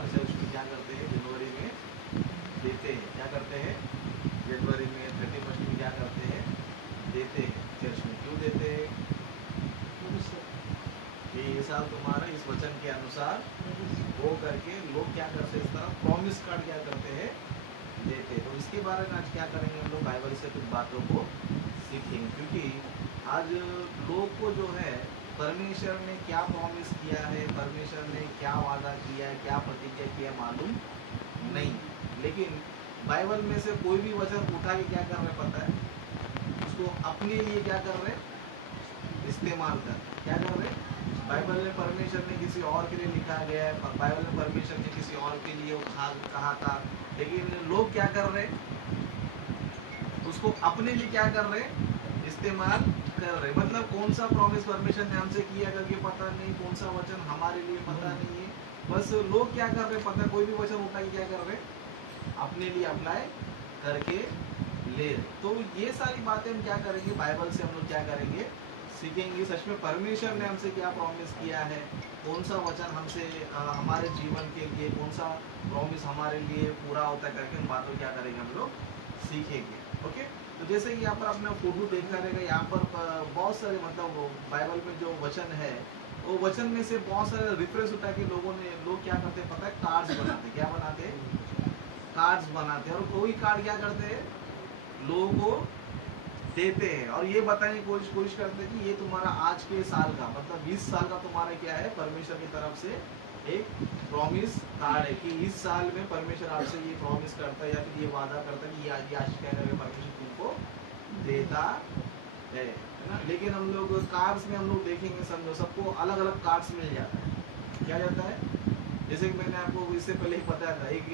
हर church में क्या करते हैं, जनवरी में देते हैं। क्या करते हैं, जनवरी में 31 में क्या करते हैं, देते हैं चर्च में। क्यों देते हैं, कि ये साल तुम्हारा इस वचन के अनुसार वो करके लोग क्या करते हैं, इस तरह प्रॉमिस कार्ड क्या करते हैं, देते हैं। तो इसके बारे में आज क्या करेंगे हम लोग, बाइबल से कुछ बातों को सीखेंगे। क्योंकि आज लोग को जो है परमेश्वर ने क्या प्रॉमिस किया है, परमेश्वर ने क्या वादा किया है, क्या प्रतिज्ञा किया मालूम नहीं। लेकिन बाइबल में से कोई भी वचन उठा के क्या कर रहे पता है, उसको अपने लिए क्या कर रहे, इस्तेमाल कर, क्या कर रहे। बाइबल में परमेश्वर ने किसी और के लिए लिखा गया है, बाइबल में परमेश्वर ने किसी और के लिए कहा था, लेकिन लोग क्या कर रहे, उसको अपने लिए क्या कर रहे, इस्तेमाल कर रहे। मतलब कौन सा प्रॉमिस परमेश्वर ने हमसे किया करके पता नहीं, कौन सा वचन हमारे लिए पता नहीं है। बस लोग क्या कर रहे पता, कोई भी वचन उठा के क्या कर रहे, अपने लिए अप्लाई करके ले रहे। तो ये सारी बातें हम क्या करेंगे, बाइबल से हम लोग क्या करेंगे, सीखेंगे। सच में परमेश्वर ने हमसे क्या प्रॉमिस किया है, कौन सा वचन हमसे हमारे जीवन के लिए, कौन सा प्रॉमिस हमारे लिए पूरा होता है करके हम बातों क्या करेंगे, हम लोग सीखेंगे। ओके, तो जैसे कि यहाँ पर आपने फोटो देखा रहेगा, यहाँ पर बहुत सारे मतलब बाइबल में जो वचन है, वो वचन में से बहुत सारे रिफरेंस उठा के लोग क्या करते हैं पता है, कार्ड्स बनाते। क्या बनाते हैं, कार्ड्स बनाते हैं। और कोई कार्ड क्या करते हैं, लोगों को देते हैं और ये बताने की कोशिश करते हैं कि ये तुम्हारा आज के साल का मतलब 20 साल का तुम्हारा क्या है, परमेश्वर की तरफ से एक प्रॉमिस कार्ड है कि इस साल में परमेश्वर आपसे ये प्रॉमिस करता है या फिर ये वादा करता है कि ये आज क्या करके परमेश्वर तुमको देता है ना। लेकिन हम लोग कार्ड्स में हम लोग देखेंगे, समझो सबको अलग अलग कार्ड्स मिल जाता है। क्या जाता है, जैसे कि मैंने आपको इससे पहले ही बताया था, एक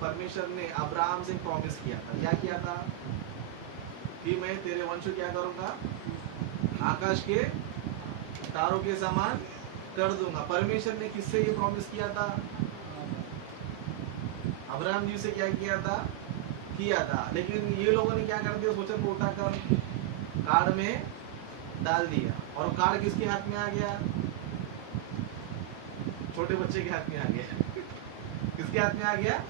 परमेश्वर ने अब्राहम से प्रॉमिस किया था। क्या किया था, कि मैं तेरे वंश को क्या करूंगा, आकाश के तारों के समान कर दूंगा। परमेश्वर ने किससे ये प्रॉमिस किया था, अब्राहम जी से क्या किया था। लेकिन ये लोगों ने क्या कर दिया, उस वचन को उठाकर कार्ड में डाल दिया। और कार्ड किसके हाथ में आ गया, छोटे बच्चे के हाथ में आ गया। किसके हाथ में आ गया,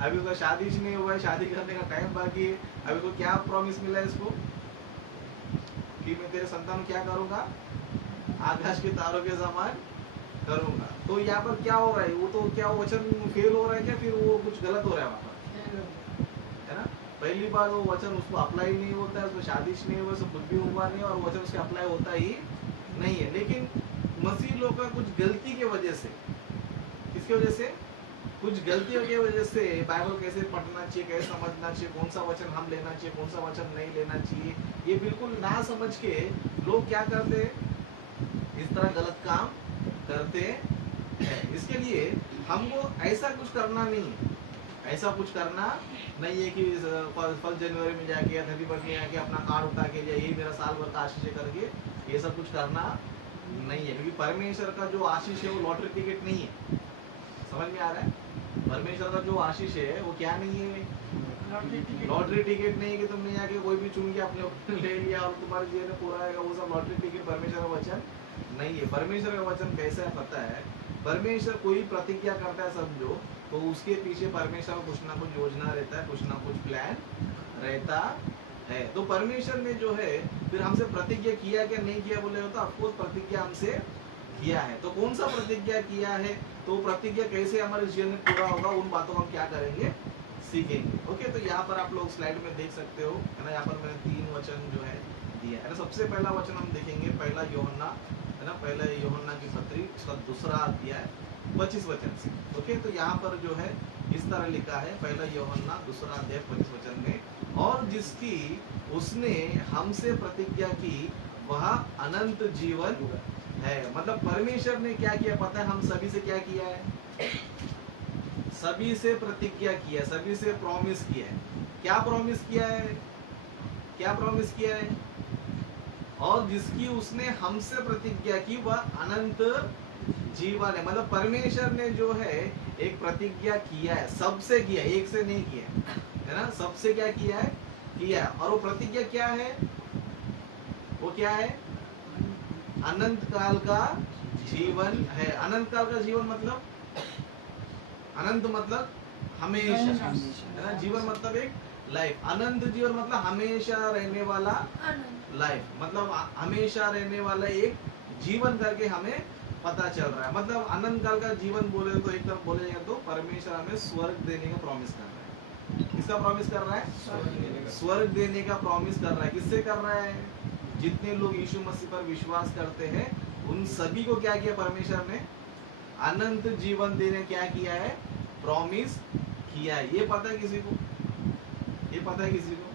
अभी उसका शादी नहीं हुआ है, शादी करने का टाइम बाकी है। अभी को क्या प्रॉमिस मिला है इसको, कि मैं तेरे संतान क्या करूंगा, आकाश के तारों के समान करूंगा। तो यहाँ पर क्या हो रहा है, वो तो क्या वो वचन फेल हो रहा है क्या, फिर वो कुछ गलत हो रहा है वहाँ पर, है ना। पहली बार वो वचन उसको अप्लाई नहीं होता है, उसको शादी नहीं हुआ, उसको कुछ भी हुआ नहीं और वचन उसके अप्लाई होता ही नहीं है। लेकिन मसीह लोग का कुछ गलती की वजह से, किसकी वजह से, कुछ गलतियों की वजह से बाइबल कैसे पढ़ना चाहिए, कैसे समझना चाहिए, कौन सा वचन हम लेना चाहिए, कौन सा वचन नहीं लेना चाहिए, ये बिल्कुल ना समझ के लोग क्या करते हैं, इस तरह गलत काम करते हैं। इसके लिए हमको ऐसा कुछ करना नहीं है, ऐसा कुछ करना नहीं है कि 1 जनवरी में जाके या 31 में जाके अपना कार्ड उठा के यही मेरा साल भर का आशीष करके, ये सब कुछ करना नहीं है। क्योंकि परमेश्वर का जो आशीष है वो लॉटरी टिकट नहीं है। समझ में आ रहा है, परमेश्वर का जो आशीष है वो क्या नहीं है, लॉटरी टिकट नहीं है कि तुमने जाके कोई भी चुन के अपने ले लिया और तुम्हारे जीवन में पूरा आएगा, वो सब लॉटरी टिकट परमेश्वर का वचन नहीं है। परमेश्वर का वचन कैसा है पता है, परमेश्वर कोई प्रतिज्ञा करता है समझो, तो उसके पीछे परमेश्वर का कुछ ना कुछ योजना रहता है, कुछ ना कुछ प्लान रहता है। तो परमेश्वर ने जो है फिर हमसे प्रतिज्ञा किया क्या नहीं किया बोले हो तो ऑफकोर्स प्रतिज्ञा हमसे किया है। तो कौन सा प्रतिज्ञा किया है, तो प्रतिज्ञा कैसे हमारे जीवन में पूरा होगा, उन बातों को हम क्या करेंगे, सीखेंगे। ओके, तो यहाँ पर आप लोग स्लाइड में देख सकते हो, है ना। यहाँ पर मैंने 3 वचन जो है दिया है ना। सबसे पहला वचन हम देखेंगे, पहला यूहन्ना, है ना, पहला यूहन्ना की पत्री, उसका 2रा अध्याय 25 वचन से। ओके, तो यहाँ पर जो है इस तरह लिखा है, पहला यूहन्ना 2रा अध्याय 25 वचन में, और जिसकी उसने हमसे प्रतिज्ञा की वह अनंत जीवन है। मतलब परमेश्वर ने क्या किया पता है, हम सभी से क्या किया है, सभी से प्रतिज्ञा किया, सभी से प्रॉमिस किया है। क्या प्रॉमिस किया है, क्या प्रॉमिस किया है, और जिसकी उसने हमसे प्रतिज्ञा की वह अनंत जीवन है। मतलब परमेश्वर ने जो है एक प्रतिज्ञा किया है, सबसे किया, एक से नहीं किया, है ना, सबसे क्या किया है, किया। और वो प्रतिज्ञा क्या है, वो क्या है, अनंत काल का जीवन है। अनंत काल का जीवन मतलब अनंत मतलब हमेशा, है ना। जीवन मतलब एक लाइफ, अनंत जीवन मतलब हमेशा रहने वाला लाइफ, मतलब हमेशा रहने वाला एक जीवन करके हमें पता चल रहा है। मतलब अनंत काल का जीवन बोले तो एक तरफ बोले तो परमेश्वर हमें स्वर्ग देने का प्रॉमिस कर रहा है। किसका प्रॉमिस कर रहा है? स्वर्ग देने का प्रॉमिस कर रहा है। किससे कर रहा है? जितने लोग यीशु मसीह पर विश्वास करते हैं उन सभी को क्या किया परमेश्वर ने? अनंत जीवन देने क्या किया है? प्रॉमिस किया है। ये पता है किसी को? ये पता है किसी को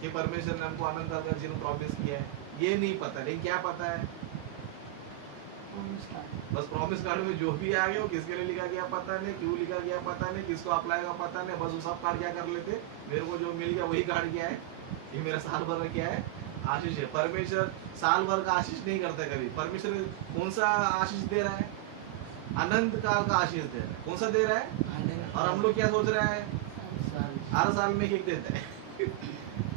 कि परमेश्वर ने हमको अनंत काल का जीवन प्रॉमिस किया है? ये नहीं पता, लेकिन क्या पता है? बस प्रॉमिस कार्ड में जो भी आ गया वो किसके लिए लिखा गया पता नहीं, क्यों लिखा गया पता नहीं, किसको अप्लाई का पता नहीं, बस वो सब कार्ड क्या कर लेते, मेरे को जो मिल गया वही कार्ड क्या है, ये मेरा साल भर का क्या है? आशीष है। परमेश्वर साल भर का आशीष नहीं करता कभी। परमेश्वर कौन सा आशीष दे रहा है? अनंत काल का आशीष दे रहा है। कौन सा दे रहा है? और हम लोग क्या सोच रहे हैं? हर साल में एक देता है।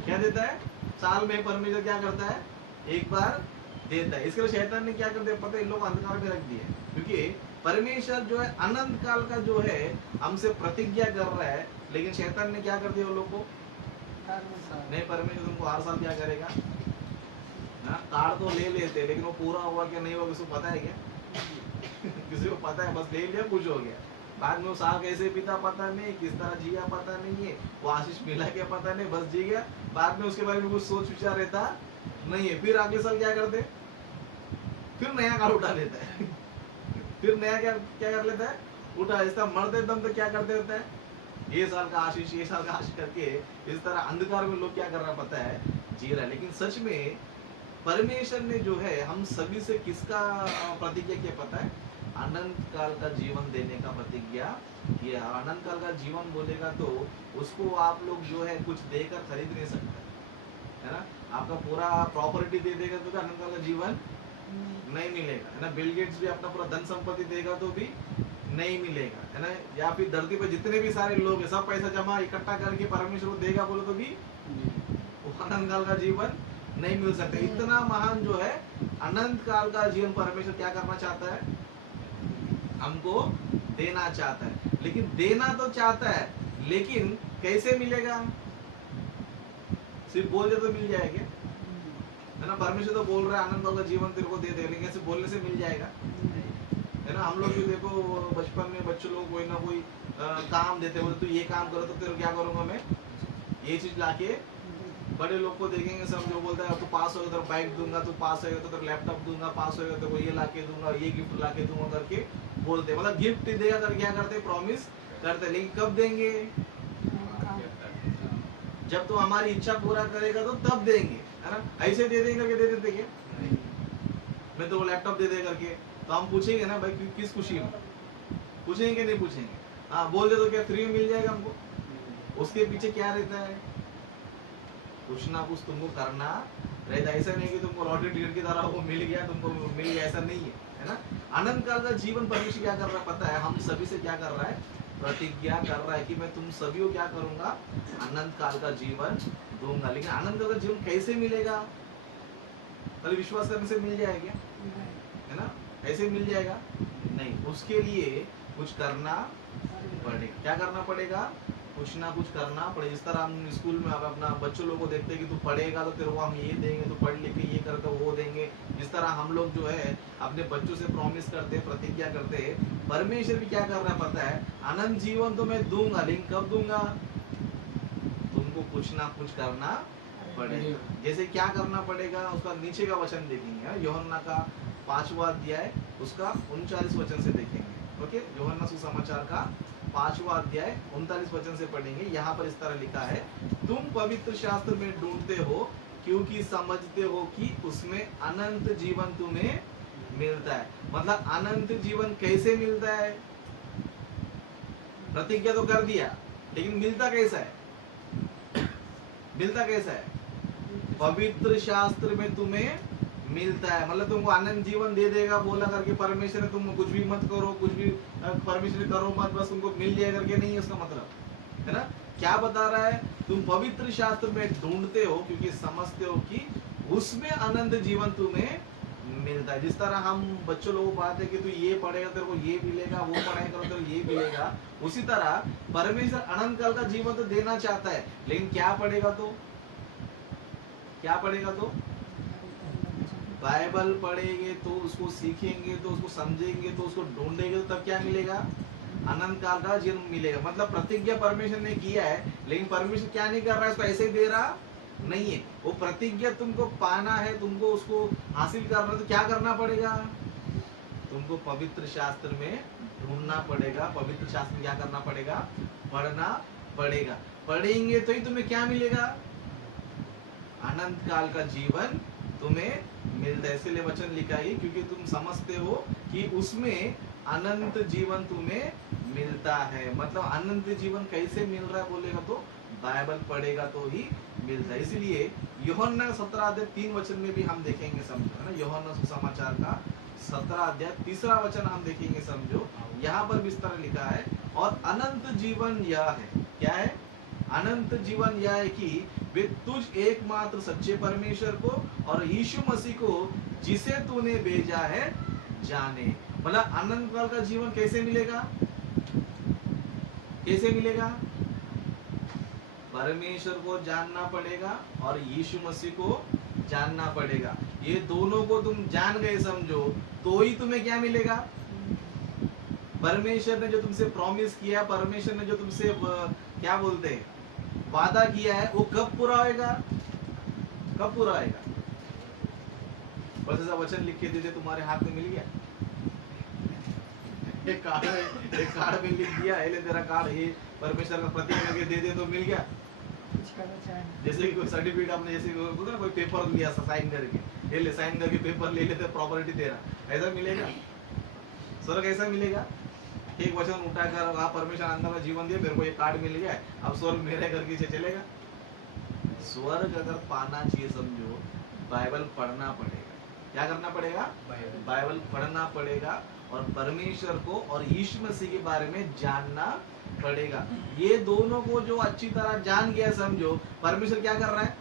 क्या देता है? साल में परमेश्वर क्या करता है? एक बार देता है। इसके लिए शैतान ने क्या कर दिया पता है? इन लोग अंधकार में रख दिए, क्योंकि परमेश्वर जो है अनंत काल का जो है हमसे प्रतिज्ञा कर रहा है, लेकिन शैतान ने क्या कर दिया उन लोग को? नहीं, परमेश्वर तुमको हर साल क्या करेगा ना, कार्ड तो ले लेते, लेकिन वो पूरा हुआ क्या नहीं हुआ किसी को पता है क्या? किसी को पता है? बस ले लिया, कुछ हो गया। बाद में वो साल कैसे बीता पता नहीं, किस तरह जिया पता नहीं है, वो आशीष मिला क्या पता नहीं, बस जी गया। बाद में उसके बारे में कुछ सोच विचार रहता नहीं है। फिर अगले साल क्या करते? फिर नया कार्ड उठा लेता है। फिर नया क्या क्या कर लेता है? उठा। इस तरह मरते दम तो क्या करते रहता है? ये साल का आशीष, ये साल का आशीष करके इस तरह अंधकार में लोग क्या कर रहा पता है? जी रहा है। लेकिन सच में परमेश्वर ने जो है हम सभी से किसका प्रतिज्ञा किया पता है? अनंत काल का जीवन देने का प्रतिज्ञा किया। अनंत काल का जीवन बोलेगा तो उसको आप लोग जो है कुछ देकर खरीद नहीं सकते, है ना। आपका पूरा प्रॉपर्टी दे देगा तो अनंत काल का जीवन नहीं मिलेगा, है ना। बिल गेट्स भी अपना पूरा धन संपत्ति देगा तो भी नहीं मिलेगा, है ना। या फिर धरती पर जितने भी सारे लोग हैं सब पैसा जमा इकट्ठा करके परमेश्वर को देगा बोलो तो भी अनंत काल का जीवन नहीं मिल सकता। इतना महान जो है अनंत काल का जीवन परमेश्वर क्या करना चाहता है? हमको देना चाहता है। लेकिन देना तो चाहता है, लेकिन कैसे मिलेगा? सिर्फ बोल दे तो मिल जाएगा, है ना। परमेश्वर तो बोल रहा है अनंत काल का जीवन तेरे को दे दे, लेकिन ऐसे बोलने से मिल जाएगा, है ना। हम लोग भी देखो बचपन में बच्चों लोग कोई ना कोई काम देते बोले तो ये काम करो तो तेरे क्या करूंगा मैं? ये चीज लाके। बड़े लोग को देखेंगे सब जो बोलता है तू पास होगा तो बाइक दूंगा, तू पास होगा तो तेरे लैपटॉप दूंगा, पास होगा तो ये लाके दूंगा, ये गिफ्ट लाके दूंगा करके बोलते, मतलब गिफ्ट देगा कर क्या करते? प्रॉमिस करते। लेकिन कब देंगे? जब तो हमारी इच्छा पूरा करेगा तो तब देंगे, है ना। ऐसे दे देंगे करके दे देते क्या? मैं तो वो लैपटॉप दे दे करके तो हम पूछेंगे ना भाई किस खुशी में? पूछेंगे नहीं पूछेंगे? हाँ बोल दे तो क्या फ्री में मिल जाएगा हमको? उसके पीछे क्या रहता है? कुछ ना कुछ तुमको करना रहता। ऐसा नहीं कि तुमको लॉटरी टिकट की तरह वो मिल गया तुमको मिल गया, ऐसा नहीं है, है ना। अनंत काल का जीवन परमेश्वर क्या कर रहा है पता है? हम सभी से क्या कर रहा है? प्रतिज्ञा कर रहा है कि मैं तुम सभी को क्या करूंगा? अनंत काल का जीवन दूंगा। लेकिन अनंत काल का जीवन कैसे मिलेगा? खाली विश्वास करने से मिल जाएगा, है ना। ऐसे मिल जाएगा नहीं, उसके लिए कुछ करना पड़ेगा। क्या करना पड़ेगा? कुछ ना कुछ करना पड़े। इस तरह हम स्कूल में अब अपना बच्चों लोगों को देखते हैं कि तू पढ़ेगा तो तेरे को हम ये देंगे, तू पढ़ लिख के ये कर तो वो देंगे। इस तरह हम लोग जो है अपने बच्चों से प्रॉमिस करते हैं, प्रतिज्ञा करते हैं। परमेश्वर भी क्या कर रहा है पता है? अनंत जीवन तो मैं दूंगा, लेकिन कब दूंगा? तुमको कुछ ना कुछ करना पड़ेगा। जैसे क्या करना पड़ेगा उसका नीचे का वचन देखेंगे, यूहन्ना का 5वां अध्याय उसका 39 वचन से देखेंगे। ओके, यूहन्ना सुसमाचार का 5वां अध्याय 39 वचन से पढ़ेंगे। यहाँ पर इस तरह लिखा है, तुम पवित्र शास्त्र में ढूंढते हो क्योंकि समझते हो कि उसमें अनंत जीवन तुम्हें मिलता है। मतलब अनंत जीवन कैसे मिलता है? प्रतिज्ञा तो कर दिया, लेकिन मिलता कैसा है? मिलता कैसा है? पवित्र शास्त्र में तुम्हें मिलता है। मतलब तुमको अनंत जीवन दे देगा बोला करके परमेश्वर ने तुम कुछ भी मत करो, कुछ भी परमेश्वर करो मत, बस तुमको मिल जाए करके नहीं है उसका मतलब, है ना। क्या बता रहा है? तुम पवित्र शास्त्र में ढूंढते हो क्योंकि समझते हो कि उसमें अनंत जीवन तुम्हें मिलता है। जिस तरह हम बच्चों लोगों को बात है कि तू ये पढ़ेगा तेरे को ये मिलेगा, वो पढ़ाई करो तेरे परमेश्वर ये मिलेगा, उसी तरह परमेश्वर अनंत काल का जीवन तो देना चाहता है, लेकिन क्या पड़ेगा? तो क्या पड़ेगा? तो बाइबल पढ़ेंगे तो उसको सीखेंगे तो उसको समझेंगे तो उसको ढूंढेंगे तो तब क्या मिलेगा? अनंत काल का जीवन मिलेगा। मतलब प्रतिज्ञा परमेश्वर ने किया है, लेकिन परमेश्वर क्या नहीं कर रहा है? उसको ऐसे ही दे रहा नहीं है। वो प्रतिज्ञा तुमको पाना है, तुमको उसको हासिल करना है तो क्या करना पड़ेगा? तुमको पवित्र शास्त्र में ढूंढना पड़ेगा। पवित्र शास्त्र में क्या करना पड़ेगा? पढ़ना पड़ेगा। पढ़ेंगे तो ही तुम्हें क्या मिलेगा? अनंत काल का जीवन तुम्हें मिलता है। इसलिए वचन लिखा है, क्योंकि तुम समझते हो कि उसमें अनंत जीवन तुम्हें मिलता है। मतलब अनंत जीवन कैसे मिल रहा है बोलेगा तो बाइबल पढ़ेगा तो ही मिलता है। इसलिए यूहन्ना 17 अध्याय 3 वचन में भी हम देखेंगे, समझो, है ना। यूहन्ना सुसमाचार का 17 अध्याय 3 वचन हम देखेंगे, समझो। यहाँ पर भी इस तरह लिखा है, और अनंत जीवन यह है। क्या है? अनंत जीवन यह है कि वे तुझ एकमात्र सच्चे परमेश्वर को और यीशु मसीह को जिसे तूने भेजा है जाने। मतलब अनंत काल का जीवन कैसे मिलेगा? कैसे मिलेगा? परमेश्वर को जानना पड़ेगा और यीशु मसीह को जानना पड़ेगा। ये दोनों को तुम जान गए, समझो, तो ही तुम्हें क्या मिलेगा? परमेश्वर ने जो तुमसे प्रॉमिस किया, परमेश्वर ने जो तुमसे क्या बोलते हैं, वादा किया है, वो कब पूरा होएगा? कब पूरा होएगा? बस ऐसा वचन लिख के दे दे, तुम्हारे हाथ में मिल गया। एक कार्ड में लिख दिया, ले तेरा कार्ड, ये परमेश्वर का प्रतिज्ञा करके दे दे तो मिल गया। जैसे कि कोई सर्टिफिकेट आपने, जैसे बोलते ना, कोई पेपर लिया साइन करके, ये ले साइन करके पेपर ले लेते, प्रॉपर्टी तेरा, ऐसा मिलेगा? स्वर्ग ऐसा मिलेगा? एक वचन उठाकर वहाँ परमेश्वर अंदर का जीवन दिया, मेरे को ये कार्ड मिल गया, अब स्वर्ग मेरे घर के चलेगा? स्वर्ग अगर पाना चाहिए, समझो, बाइबल पढ़ना पड़ेगा। क्या करना पड़ेगा? बाइबल पढ़ना पड़ेगा और परमेश्वर को और यीशु मसीह के बारे में जानना पड़ेगा। ये दोनों को जो अच्छी तरह जान गया, समझो, परमेश्वर क्या कर रहा है?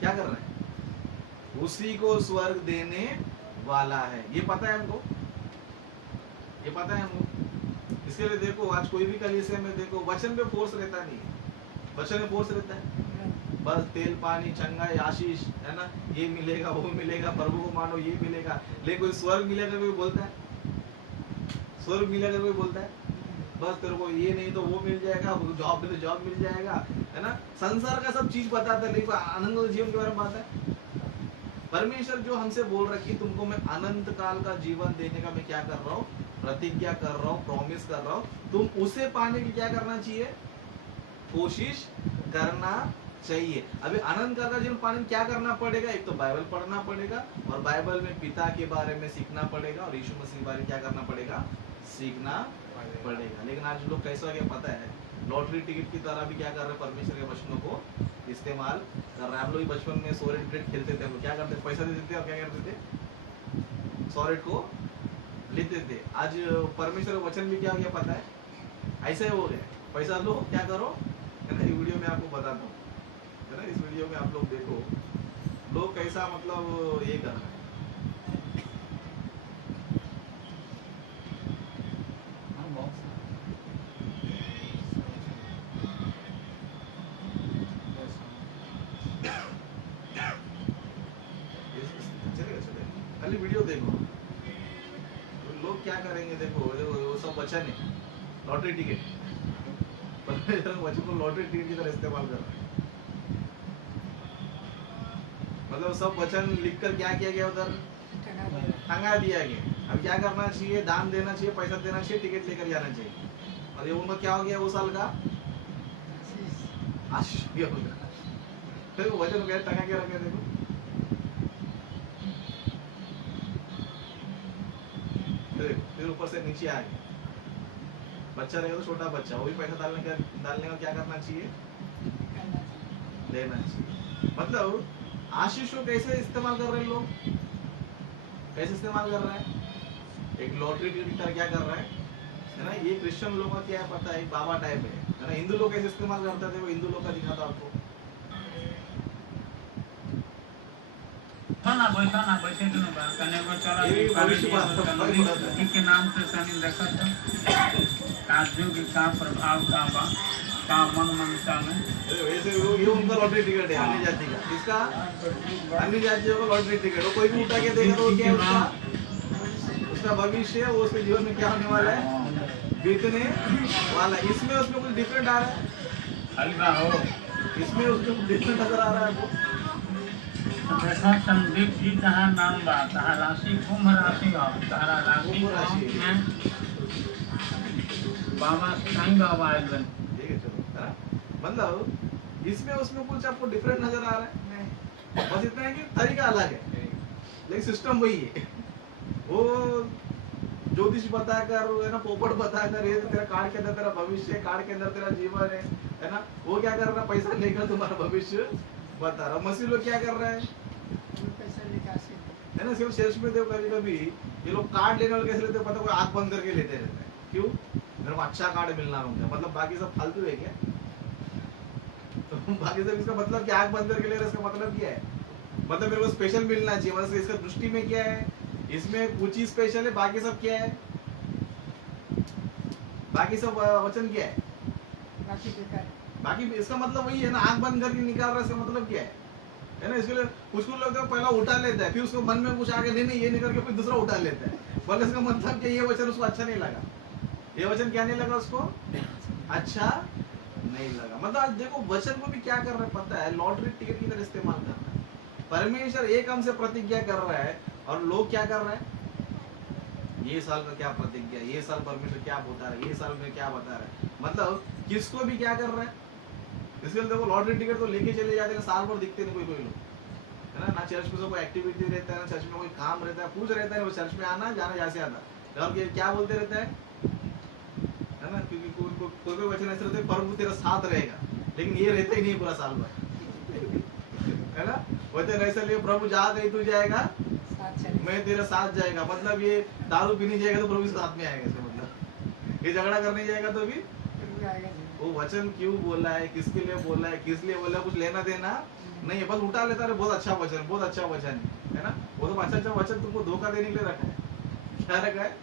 क्या कर रहा है? उसी को स्वर्ग देने वाला है। ये पता है हमको, ये पता है हमको। इसके लिए देखो, आज कोई भी कलीसिया में देखो, वचन पे फोर्स रहता नहीं है। वचन में फोर्स रहता है, बस तेल पानी चंगाई आशीष, है ना, ये मिलेगा वो मिलेगा, प्रभु को मानो ये मिलेगा। लेकिन कोई स्वर्ग मिलेगा कोई बोलता है? स्वर्ग मिलेगा कोई बोलता है? बस तेरे को ये नहीं तो वो मिल जाएगा, जॉब में तो जॉब मिल जाएगा, है ना। संसार का सब चीज बताता है, लेकिन अनंत जीवन के बारे में बात है। परमेश्वर जो हमसे बोल रहा है कि तुमको मैं अनंत काल का जीवन देने का मैं क्या कर रहा हूँ? प्रतिज्ञा कर रहा हूँ, प्रॉमिस कर रहा हूँ। तुम उसे पाने की क्या करना चाहिए? कोशिश करना चाहिए। अभी अनंत काल का जीवन पाने में क्या करना पड़ेगा? एक तो बाइबल पढ़ना पड़ेगा, और बाइबल में पिता के बारे में सीखना पड़ेगा, और यीशु मसीह के बारे में क्या करना पड़ेगा? सीखना पड़ेगा। लेकिन आज लोग कैसा हो गया पता है? लॉटरी टिकट की तरह भी क्या कर रहे हैं? परमेश्वर के वचनों को इस्तेमाल कर रहे हैं। हम लोग बचपन में 100 रेट क्रिकेट खेलते थे, हम लोग क्या करते थे? पैसा दे देते और क्या करते थे? 100 रेट को लेते थे। आज परमेश्वर का वचन भी क्या हो गया पता है? ऐसा ही हो गया, पैसा लो, क्या करो, है ना। ये वीडियो में आपको बताता हूँ, है ना। इस वीडियो में आप लोग देखो, लोग कैसा मतलब ये कर रहे हैं। खाली वीडियो देखो, लोग क्या करेंगे। देखो वो सब वचन है, लॉटरी टिकट, वचन को लॉटरी टिकट की तरह इस्तेमाल कर रहे हैं। मतलब सब वचन लिखकर क्या किया गया? उधर टंगा दिया गया। अब क्या करना चाहिए? दान देना चाहिए, पैसा देना चाहिए, टिकट लेकर जाना चाहिए। और ये उनका क्या हो गया? वो साल का आशीष हो गया। फिर वचन क्या टंगा के रखे? देखो, फिर ऊपर से नीचे आ गया। बच्चा रहेगा तो छोटा बच्चा, वो भी पैसा डालने का क्या करना चाहिए? लेना चाहिए। मतलब आशीष को कैसे इस्तेमाल कर रहे हैं लोग? कैसे इस्तेमाल कर रहे हैं? एक लॉटरी की तरह क्या कर रहा है ना। ये क्रिश्चियन लोगों का क्या है पता है? बाबा टाइप है ना। हिंदू लोग कैसे इस्तेमाल करते थे, वो हिंदू लोग का दिखाता आपको। ना बैठे तो ना कने को चला ये भविष्य बात के नाम से सनी देखा था काजू के का प्रभाव का मन मनता में वैसे ये उनका लॉटरी टिकट है अन्य जाति का। किसका? अन्य जातियों का लॉटरी टिकट। वो कोई भी उठा के देगा तो क्या है उसका भविष्य, वो उसके जीवन में क्या होने वाला है, बीतने वाला। इसमें उसमें कुछ डिफरेंट आ रहा है, हल्का हो इसमें उसमें कुछ डिफरेंट नजर आ रहा है आपको। देखा संदीप जी कहा नाम बात है राशि कुंभ राशि और तारा राशि में बाबा संग आवाज बन ठीक है, चलो है ना। मतलब इसमें उसमें कुछ आपको डिफरेंट नजर आ रहा है, बस इतना है कि तरीका अलग है लेकिन सिस्टम वही है। वो ज्योतिष बताकर है ना, पोपट बताकर ये तो तेरा कार्ड के अंदर तेरा भविष्य, कार्ड के अंदर तेरा जीवन है ना। वो क्या कर रहा है, पैसा लेकर तुम्हारा भविष्य बता रहा। मसीह लोग क्या कर रहा है ना, सिर्फ सेल्स में देखो कभी कभी ये लोग कार्ड लेने वाले कैसे लेते हैं पता, कोई आंख बंद करके लेते रहते हैं। क्यों? मेरे को अच्छा कार्ड मिलना होगा, मतलब बाकी सब फालतू है क्या? तो बाकी सब इसका मतलब क्या, आंख बंद करके ले रहे, इसका मतलब क्या है? मतलब मेरे को स्पेशल मिलना चाहिए, मतलब इसका दृष्टि में क्या है, इसमें कुछ ही स्पेशल है, बाकी सब क्या है, बाकी सब वचन क्या है, बाकी इसका मतलब वही है ना, आंख बंद करके निकाल रहा है, इसका मतलब क्या है ना। इसके लिए कुछ लोग तो पहला उठा लेता है, फिर उसको मन में कुछ आगे नहीं ये नहीं करके फिर दूसरा उठा लेता है, बोले इसका मतलब कि ये वचन उसको अच्छा नहीं लगा, ये वचन क्या नहीं लगा उसको, अच्छा नहीं लगा। मतलब आज देखो वचन को भी क्या कर रहा है पता है, लॉटरी टिकट की तरह इस्तेमाल कर रहा है। परमेश्वर एक हमसे प्रतिज्ञा कर रहा है और लोग क्या कर रहे हैं, ये साल का क्या प्रतिज्ञा, ये साल परमेश्वर क्या बता रहा है, ये साल में क्या बता रहा है, मतलब किसको भी क्या कर रहा है। इसके लिए देखो लॉटरी टिकट तो लेके चले जाते हैं, साल भर दिखते नहीं कोई लोग, है ना। ना चर्च में कोई एक्टिविटी रहता है, ना चर्च में कोई काम रहता है, कुछ रहता है, वो चर्च में आना जाना जैसे आता और क्या बोलते रहता है ना, क्योंकि कोई वचन ऐसे रहते हैं, प्रभु तेरा साथ रहेगा, लेकिन ये रहता ही नहीं पूरा साल भर, है ना। वचन ऐसा लिए प्रभु जहाँ कहीं तू जाएगा मैं तेरा साथ जाएगा, मतलब ये दारू पीने जाएगा तो प्रभु साथ में आएगा, इसका मतलब ये झगड़ा करने जाएगा तो भी वो वचन क्यों बोला है, किसके लिए बोला है, किस लिए बोला है, कुछ लेना देना नहीं है, बस उठा लेता है, बहुत अच्छा वचन, बहुत अच्छा वचन है ना। वो तो अच्छा अच्छा वचन तुमको धोखा देने के लिए रखा है, क्या रखा है,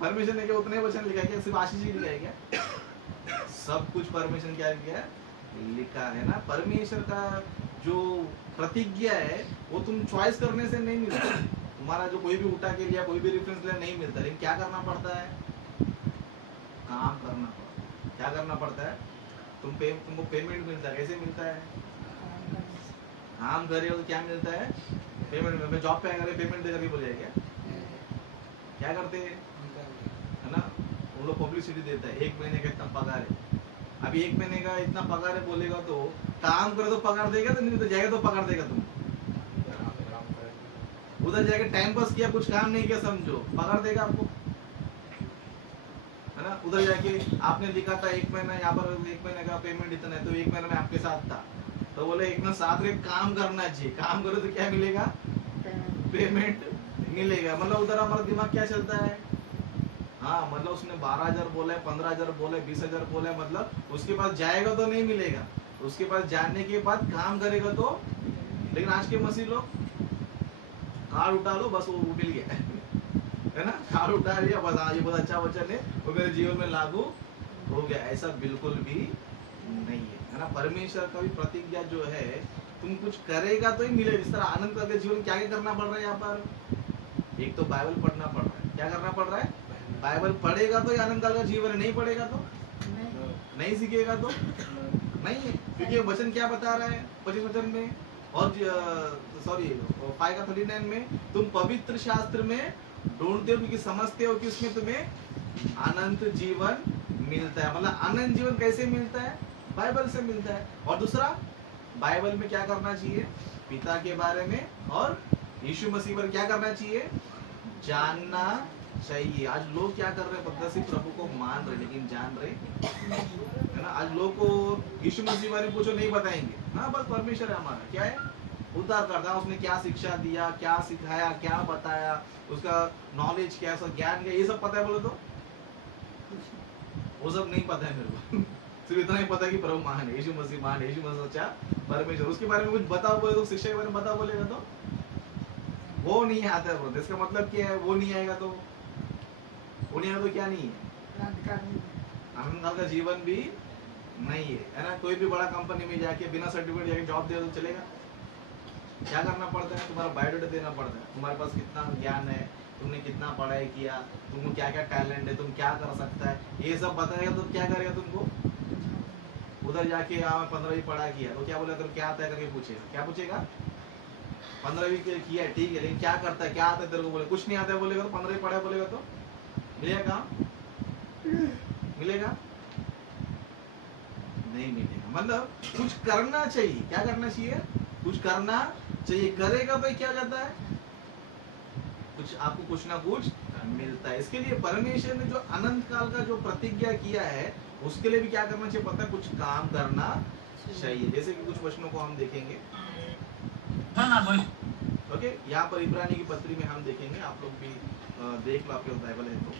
परमिशन ने क्या उतने वचन लिखा है क्या, सिर्फ आशीष ही लिखा है क्या, सब कुछ परमिशन क्या लिखा है, लिखा है ना। परमेश्वर का जो प्रतिज्ञा है वो तुम चॉइस करने से नहीं मिलता, तुम्हारा जो कोई भी उठा के लिया, कोई भी रेफरेंस लिया नहीं मिलता, लेकिन क्या करना पड़ता है, काम करना पड़ता है। क्या करना पड़ता है, तुमको पेमेंट मिलता है, कैसे मिलता है, काम करे तो क्या मिलता है, पेमेंट। मैं जॉब पे आकर पेमेंट देकर के बोले क्या करते हैं, है ना, वो लोग पब्लिसिटी देता है, 1 महीने का इतना पगार है, अभी 1 महीने का इतना पगार है बोलेगा तो काम करे तो पगार देगा, तो नहीं तो जाएगा तो पगार देगा। तुम उधर जाके टाइम पास किया, कुछ काम नहीं किया समझो, पगार देगा आपको, है ना। उधर जाके आपने लिखा था 1 महीना, यहाँ पर 1 महीने का पेमेंट इतना है, तो 1 महीने में आपके साथ था, तो बोले 1 महीने साथ में काम करना चाहिए, काम करो तो क्या मिलेगा, पेमेंट मिलेगा। मतलब उधर हमारा दिमाग क्या चलता है, हाँ मतलब उसने 12,000 बोला है, 15,000 बोला है, 20,000 बोला है, मतलब उसके पास जाएगा तो नहीं मिलेगा, उसके पास जाने के बाद काम करेगा तो। लेकिन आज के मसीह लोग कार्ड उठा लो बस वो मिल गया, है ना, कार्ड उठा लिया बस, हाँ ये बहुत अच्छा वचन है, वो मेरे जीवन में लागू हो गया, ऐसा बिल्कुल भी नहीं है ना। परमेश्वर का भी प्रतिज्ञा जो है, तुम कुछ करेगा तो ही मिलेगा। इस तरह आनंद का जीवन क्या क्या करना पड़ रहा है यहाँ पर, एक तो बाइबल पढ़ना पड़ रहा है, क्या करना पड़ रहा है, बाइबल पढ़ेगा तो आनंद काल का जीवन है, नहीं पढ़ेगा तो नहीं सीखेगा तो नहीं है, क्योंकि वचन क्या बता रहा है 25 वचन में और सॉरी 5:39 में, तुम पवित्र शास्त्र में ढूंढते हो क्योंकि समझते हो कि उसमें तुम्हें अनंत जीवन मिलता है। मतलब अनंत जीवन कैसे मिलता है, बाइबल से मिलता है। और दूसरा बाइबल में क्या करना चाहिए, पिता के बारे में और यीशु मसीह पर क्या करना चाहिए, जानना चाहिए। आज लोग क्या कर रहे हैं, पता सिर्फ प्रभु को मान रहे लेकिन जान रहे है ना। आज लोग को यीशु मसीह बारे में कुछ नहीं बताएंगे, हाँ बस परमेश्वर है हमारा, क्या है, उद्धार करता है, उसने क्या शिक्षा दिया, क्या सिखाया, क्या बताया, उसका नॉलेज क्या है, ज्ञान क्या, ये सब पता है बोले तो वो सब नहीं पता है मेरे को सिर्फ इतना ही पता है कि प्रभु महान है, यीशु मसीह महान है, यीशु मसीह सच्चा परमेश्वर, उसके बारे में कुछ बताओ बोले तो, शिक्षा के बारे में बताओ बोलेगा तो वो नहीं आता है बोलते, इसका मतलब क्या है? वो नहीं आएगा तो, वो नहीं आएगा तो क्या नहीं है? आनंद काल का जीवन भी नहीं है ना? कोई भी बड़ा कंपनी में जाके बिना सर्टिफिकेट जाके जॉब दे तो चलेगा? क्या करना पड़ता है? तुम्हारा बायोडाटा देना पड़ता है, तुम्हारे पास कितना ज्ञान है, तुमने कितना पढ़ाई किया, तुमको क्या क्या टैलेंट है, तुम क्या कर सकता है, ये सब बताएगा तो क्या करेगा तुमको? उधर जाके 15वीं पढ़ा किया तो क्या बोला, तुम क्या आता है करके पूछेगा, क्या पूछेगा? 15वीं किया ठीक है, लेकिन क्या करता है, क्या आता है तेरे को? बोले कुछ नहीं आता है बोलेगा तो, 15वीं पढ़ा बोलेगा तो मिलेगा काम? मिलेगा? नहीं मिलेगा। मतलब कुछ करना चाहिए, क्या करना चाहिए? कुछ करना चाहिए, करेगा भाई क्या जाता है? कुछ आपको कुछ ना कुछ मिलता है। इसके लिए परमेश्वर ने जो अनंत काल का जो प्रतिज्ञा किया है, उसके लिए भी क्या करना चाहिए पता है? कुछ काम करना चाहिए। जैसे कि कुछ वचनों को हम देखेंगे, ओके, यहाँ पर इब्रानी की पत्री में हम देखेंगे, आप लोग भी देख लो, आपके बाइबल है तो।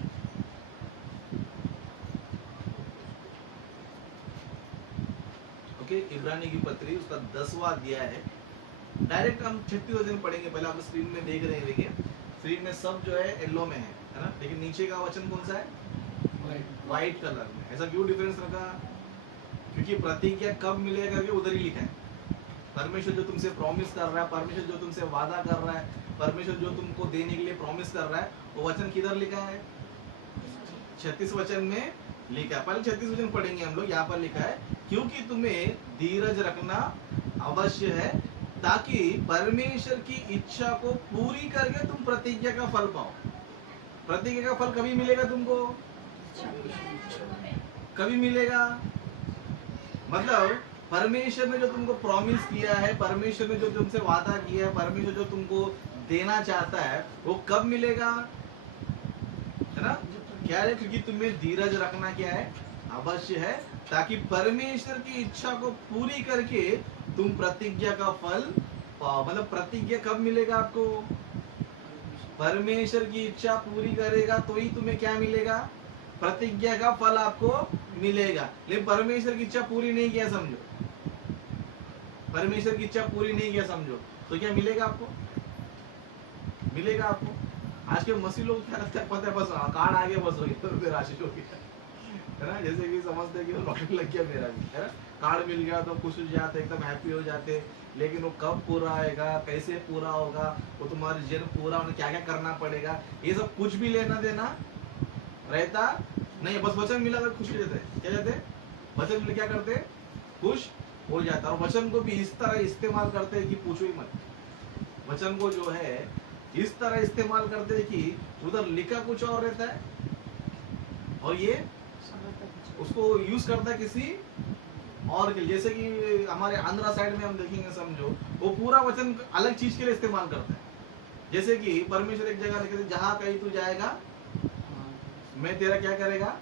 ओके, इब्रानी की पत्री उसका 10वां अध्याय है। डायरेक्ट हम 36 वचन पढ़ेंगे। पहले आप स्क्रीन में देख रहे हैं, देखिए स्क्रीन में सब जो है येलो में है ना, लेकिन नीचे का वचन कौन सा है? व्हाइट कलर में। ऐसा क्यों डिफरेंस रखा? क्योंकि प्रतिज्ञा कब मिलेगा करके उधर ही लिखा है। परमेश्वर जो तुमसे प्रॉमिस कर रहा है, परमेश्वर जो तुमसे वादा कर रहा है, परमेश्वर जो तुमको देने के लिए प्रॉमिस कर रहा है, वो वचन किधर लिखा है? 36 वचन में लिखा है। पहले 36 वचन पढ़ेंगे हम लोग। यहाँ पर लिखा है, क्योंकि तुम्हें धीरज रखना अवश्य है, ताकि परमेश्वर की इच्छा को पूरी करके तुम प्रतिज्ञा का फल पाओ। प्रतिज्ञा का फल कभी मिलेगा तुमको? कभी मिलेगा? मतलब परमेश्वर ने जो तुमको प्रॉमिस किया है, परमेश्वर ने जो तुमसे वादा किया है, परमेश्वर जो तुमको देना चाहता है, वो कब मिलेगा? है ना? क्या है? क्योंकि तुम्हें धीरज रखना क्या है? अवश्य है, ताकि परमेश्वर की इच्छा को पूरी करके तुम प्रतिज्ञा का फल पाओ। मतलब प्रतिज्ञा कब मिलेगा आपको? परमेश्वर की इच्छा पूरी करेगा तो ही तुम्हें क्या मिलेगा? प्रतिज्ञा का फल आपको मिलेगा। लेकिन परमेश्वर की इच्छा पूरी नहीं किया समझो, परमेश्वर की इच्छा पूरी नहीं किया समझो, तो क्या मिलेगा आपको? मिलेगा आपको? आज के मसीह लोग क्या लगता है पता है? बस कार्ड आगे बस हो गया, फिर आशीष हो गया, है ना? जैसे कि समझते हैं कि लॉटरी लग गया मेरा भी, है ना? कार्ड मिल गया तो खुश हो जाते, एकदम हैप्पी हो जाते, लेकिन वो कब पूरा आएगा, कैसे पूरा होगा, वो तुम्हारे जीवन पूरा होने क्या क्या करना पड़ेगा, ये सब कुछ भी लेना देना रहता नहीं। बस वचन मिला तो खुश हो जाते। क्या जाते? वचन मिले क्या करते? खुश हो जाता। और वचन को भी इस तरह इस्तेमाल करते हैं कि पूछो ही मत। वचन को जो है इस तरह इस्तेमाल करते हैं कि उधर लिखा कुछ और रहता है और ये उसको यूज करता है किसी और के लिए। जैसे कि हमारे आंध्रा साइड में हम देखेंगे समझो, वो पूरा वचन अलग चीज के लिए इस्तेमाल करता है। जैसे कि परमेश्वर एक जगह लिखे थे, जहां कहीं तू जाएगा मैं तेरा क्या करेगा।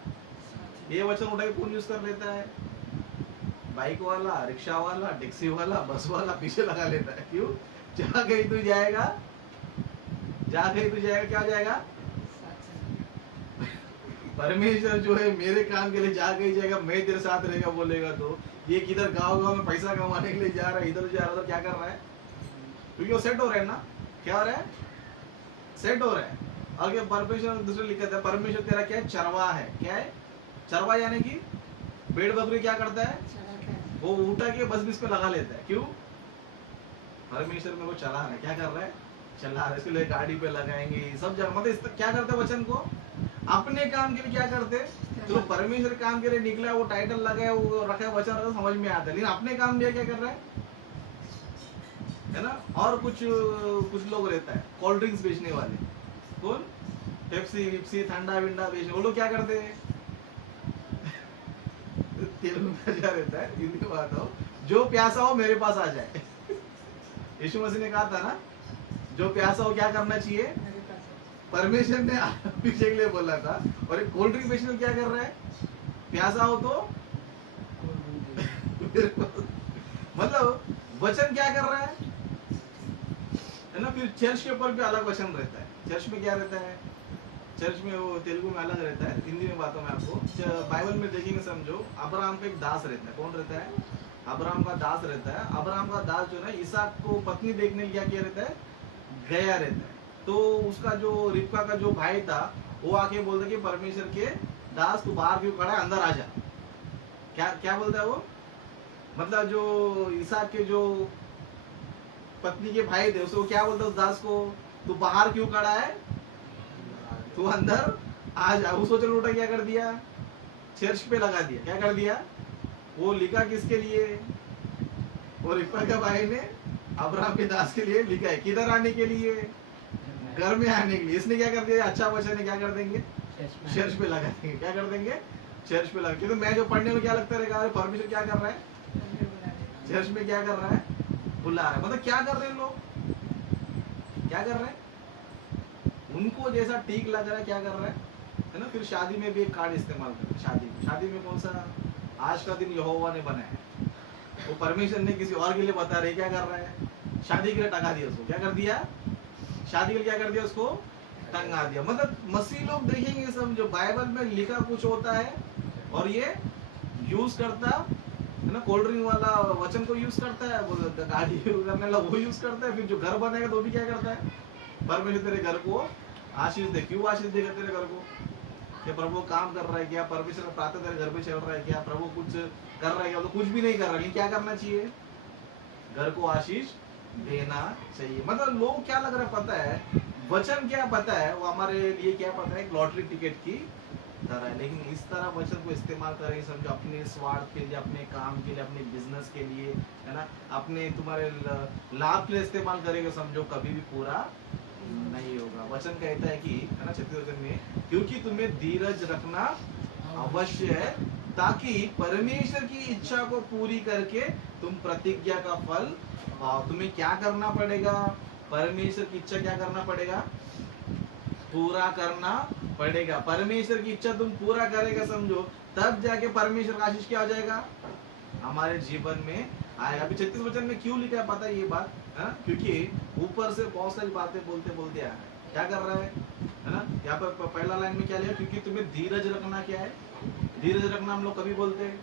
ये वचन उठा के कौन यूज कर लेता है? बाइक वाला, रिक्शा वाला, टैक्सी वाला, बस वाला पीछे लगा लेता है। क्यों? जहां कहीं तू जाएगा, जहां कहीं तू जाएगा क्या जाएगा? परमेश्वर जो है मेरे काम के लिए जहाँ कहीं जाएगा मैं तेरे साथ रहेगा बोलेगा, तो ये किधर गाँव में पैसा कमाने के लिए जा रहा है, इधर जा रहा है, क्या कर रहा है? क्योंकि वो सेट हो रहा है ना। क्या हो रहा है? सेट हो रहा है। और क्या परमेश्वर दूसरे लिखा था, परमेश्वर तेरा क्या है? चरवा है। क्या है? चरवा यानी कि भेड़ बकरी क्या करता है? वो उठा के बस बीस पे लगा लेता है। क्यों? परमेश्वर में वो चला रहा है। क्या कर रहा है? चला रहा है। इसके लिए गाड़ी पे लगाएंगे सब जगह। मतलब क्या करते हैं? वचन को अपने काम के लिए क्या करते? तो परमेश्वर काम के लिए निकला, वो टाइटल लगा है, वो रखा है, वचन रखा, समझ में आता है, लेकिन अपने काम लिए क्या कर रहा है ना? और कुछ लोग रहता है कोल्ड ड्रिंक्स बेचने वाले, कौन? पेप्सी विप्सी ठंडा विंडा बेचने, वो लोग क्या करते हैं? तेलुगु में क्या रहता है, हिंदी में बात हो, जो प्यासा हो मेरे पास आ जाए। यीशु मसीह ने कहा था ना, जो प्यासा हो क्या करना चाहिए? परमेश्वर ने पीछे के लिए बोला था। और एक कोल्ड ड्रिंक बेचने क्या कर रहा है? प्यासा हो तो मतलब वचन क्या कर रहा है ना? फिर चर्च के ऊपर भी अलग वचन रहता है। चर्च में क्या रहता है? चर्च में वो तेलुगु में अलग रहता है, हिंदी में बातों में आपको बाइबल में देखेंगे समझो। अब्राहम का एक दास रहता है। कौन रहता है? अब्राहम का दास रहता है। अब्राहम का दास जो है ना, इसहाक को पत्नी देखने क्या किया रहता है? गया रहता है। तो उसका जो रिबका का जो भाई था वो आके बोलता कि परमेश्वर के दास तू बाहर क्यों खड़ा है, अंदर आ जा। क्या क्या बोलता है वो, मतलब जो इसहाक के जो पत्नी के भाई थे उसको क्या बोलता है उस दास को, तू बाहर क्यों खड़ा है, तू अंदर आ जा। वो सोच उल्टा क्या कर दिया, चर्च पे लगा दिया। क्या कर दिया, वो लिखा किसके लिए, वो रिबका के भाई ने अब्राहम के दास के लिए लिखा है, किधर आने के लिए, घर में आने के लिए। इसने क्या कर दिया, अच्छा वचन है, क्या कर देंगे, चर्च पे लगा देंगे। क्या कर देंगे, चर्च पे लगा। क्योंकि मैं जो पढ़ने में क्या लगता रहेगा, अरे परमेश्वर क्या कर रहा है, चर्च में क्या कर रहा है, बुला रहा है। मतलब क्या कर रहे हैं लोग, क्या कर रहे हैं, उनको जैसा ठीक लग रहा है क्या कर रहा है ना। फिर शादी में भी एक कार्ड इस्तेमाल करते हैं। शादी में कौन सा, आज का दिन यहोवा ने बनाया है, वो परमेश्वर ने किसी और के लिए बता रहे, क्या कर रहा है, शादी के लिए टंगा दिया उसको। क्या कर दिया, शादी के लिए क्या कर दिया उसको, टंगा दिया। मतलब मसीह लोग देखेंगे सब, जो बाइबल में लिखा कुछ होता है और ये यूज करता है ना, कोल्ड ड्रिंक वाला वचन को यूज करता है, वो गाड़ी करने वाला वो यूज करता है। फिर जो घर बनेगा तो भी क्या करता है, परमेश्वर तेरे घर को आशीष दे। क्यों आशीष देगा तेरे घर को, क्या प्रभु काम कर रहा है क्या, परमेश्वर का प्रार्थना तेरे घर पे चल रहा है क्या, प्रभु कुछ कर रहा है क्या, तो कुछ भी नहीं कर रहा, लेकिन क्या करना चाहिए, घर को आशीष देना चाहिए। मतलब लोग क्या लग रहा है पता है, वचन क्या पता है, वो हमारे लिए क्या पता है, एक लॉटरी टिकट की तरह है। लेकिन इस तरह वचन को इस्तेमाल करेंगे समझो अपने स्वार्थ के लिए, अपने काम के लिए, अपने बिजनेस के लिए, है ना, अपने तुम्हारे लाभ के लिए इस्तेमाल करेंगे समझो, कभी भी पूरा नहीं होगा। वचन कहता है कि, है ना, 36 वचन में, क्योंकि तुम्हें धीरज रखना अवश्य है ताकि परमेश्वर की इच्छा को पूरी करके तुम प्रतिज्ञा का फल पाओ। तुम्हें क्या करना पड़ेगा, परमेश्वर की इच्छा क्या करना पड़ेगा, पूरा करना पड़ेगा। परमेश्वर की इच्छा तुम पूरा करेगा समझो, तब जाके परमेश्वर का आशीष क्या हो जाएगा, हमारे जीवन में आएगा। अभी 36 वचन में क्यों लिखा है पता है ये बात, है ना, क्योंकि ऊपर से बहुत सारी बातें बोलते बोलते आ रहा है। क्या कर रहा है ना, यहाँ पर पहला लाइन में क्या लिखा, क्योंकि तुम्हें धीरज रखना क्या है, धीरज रखना हम लोग कभी बोलते हैं,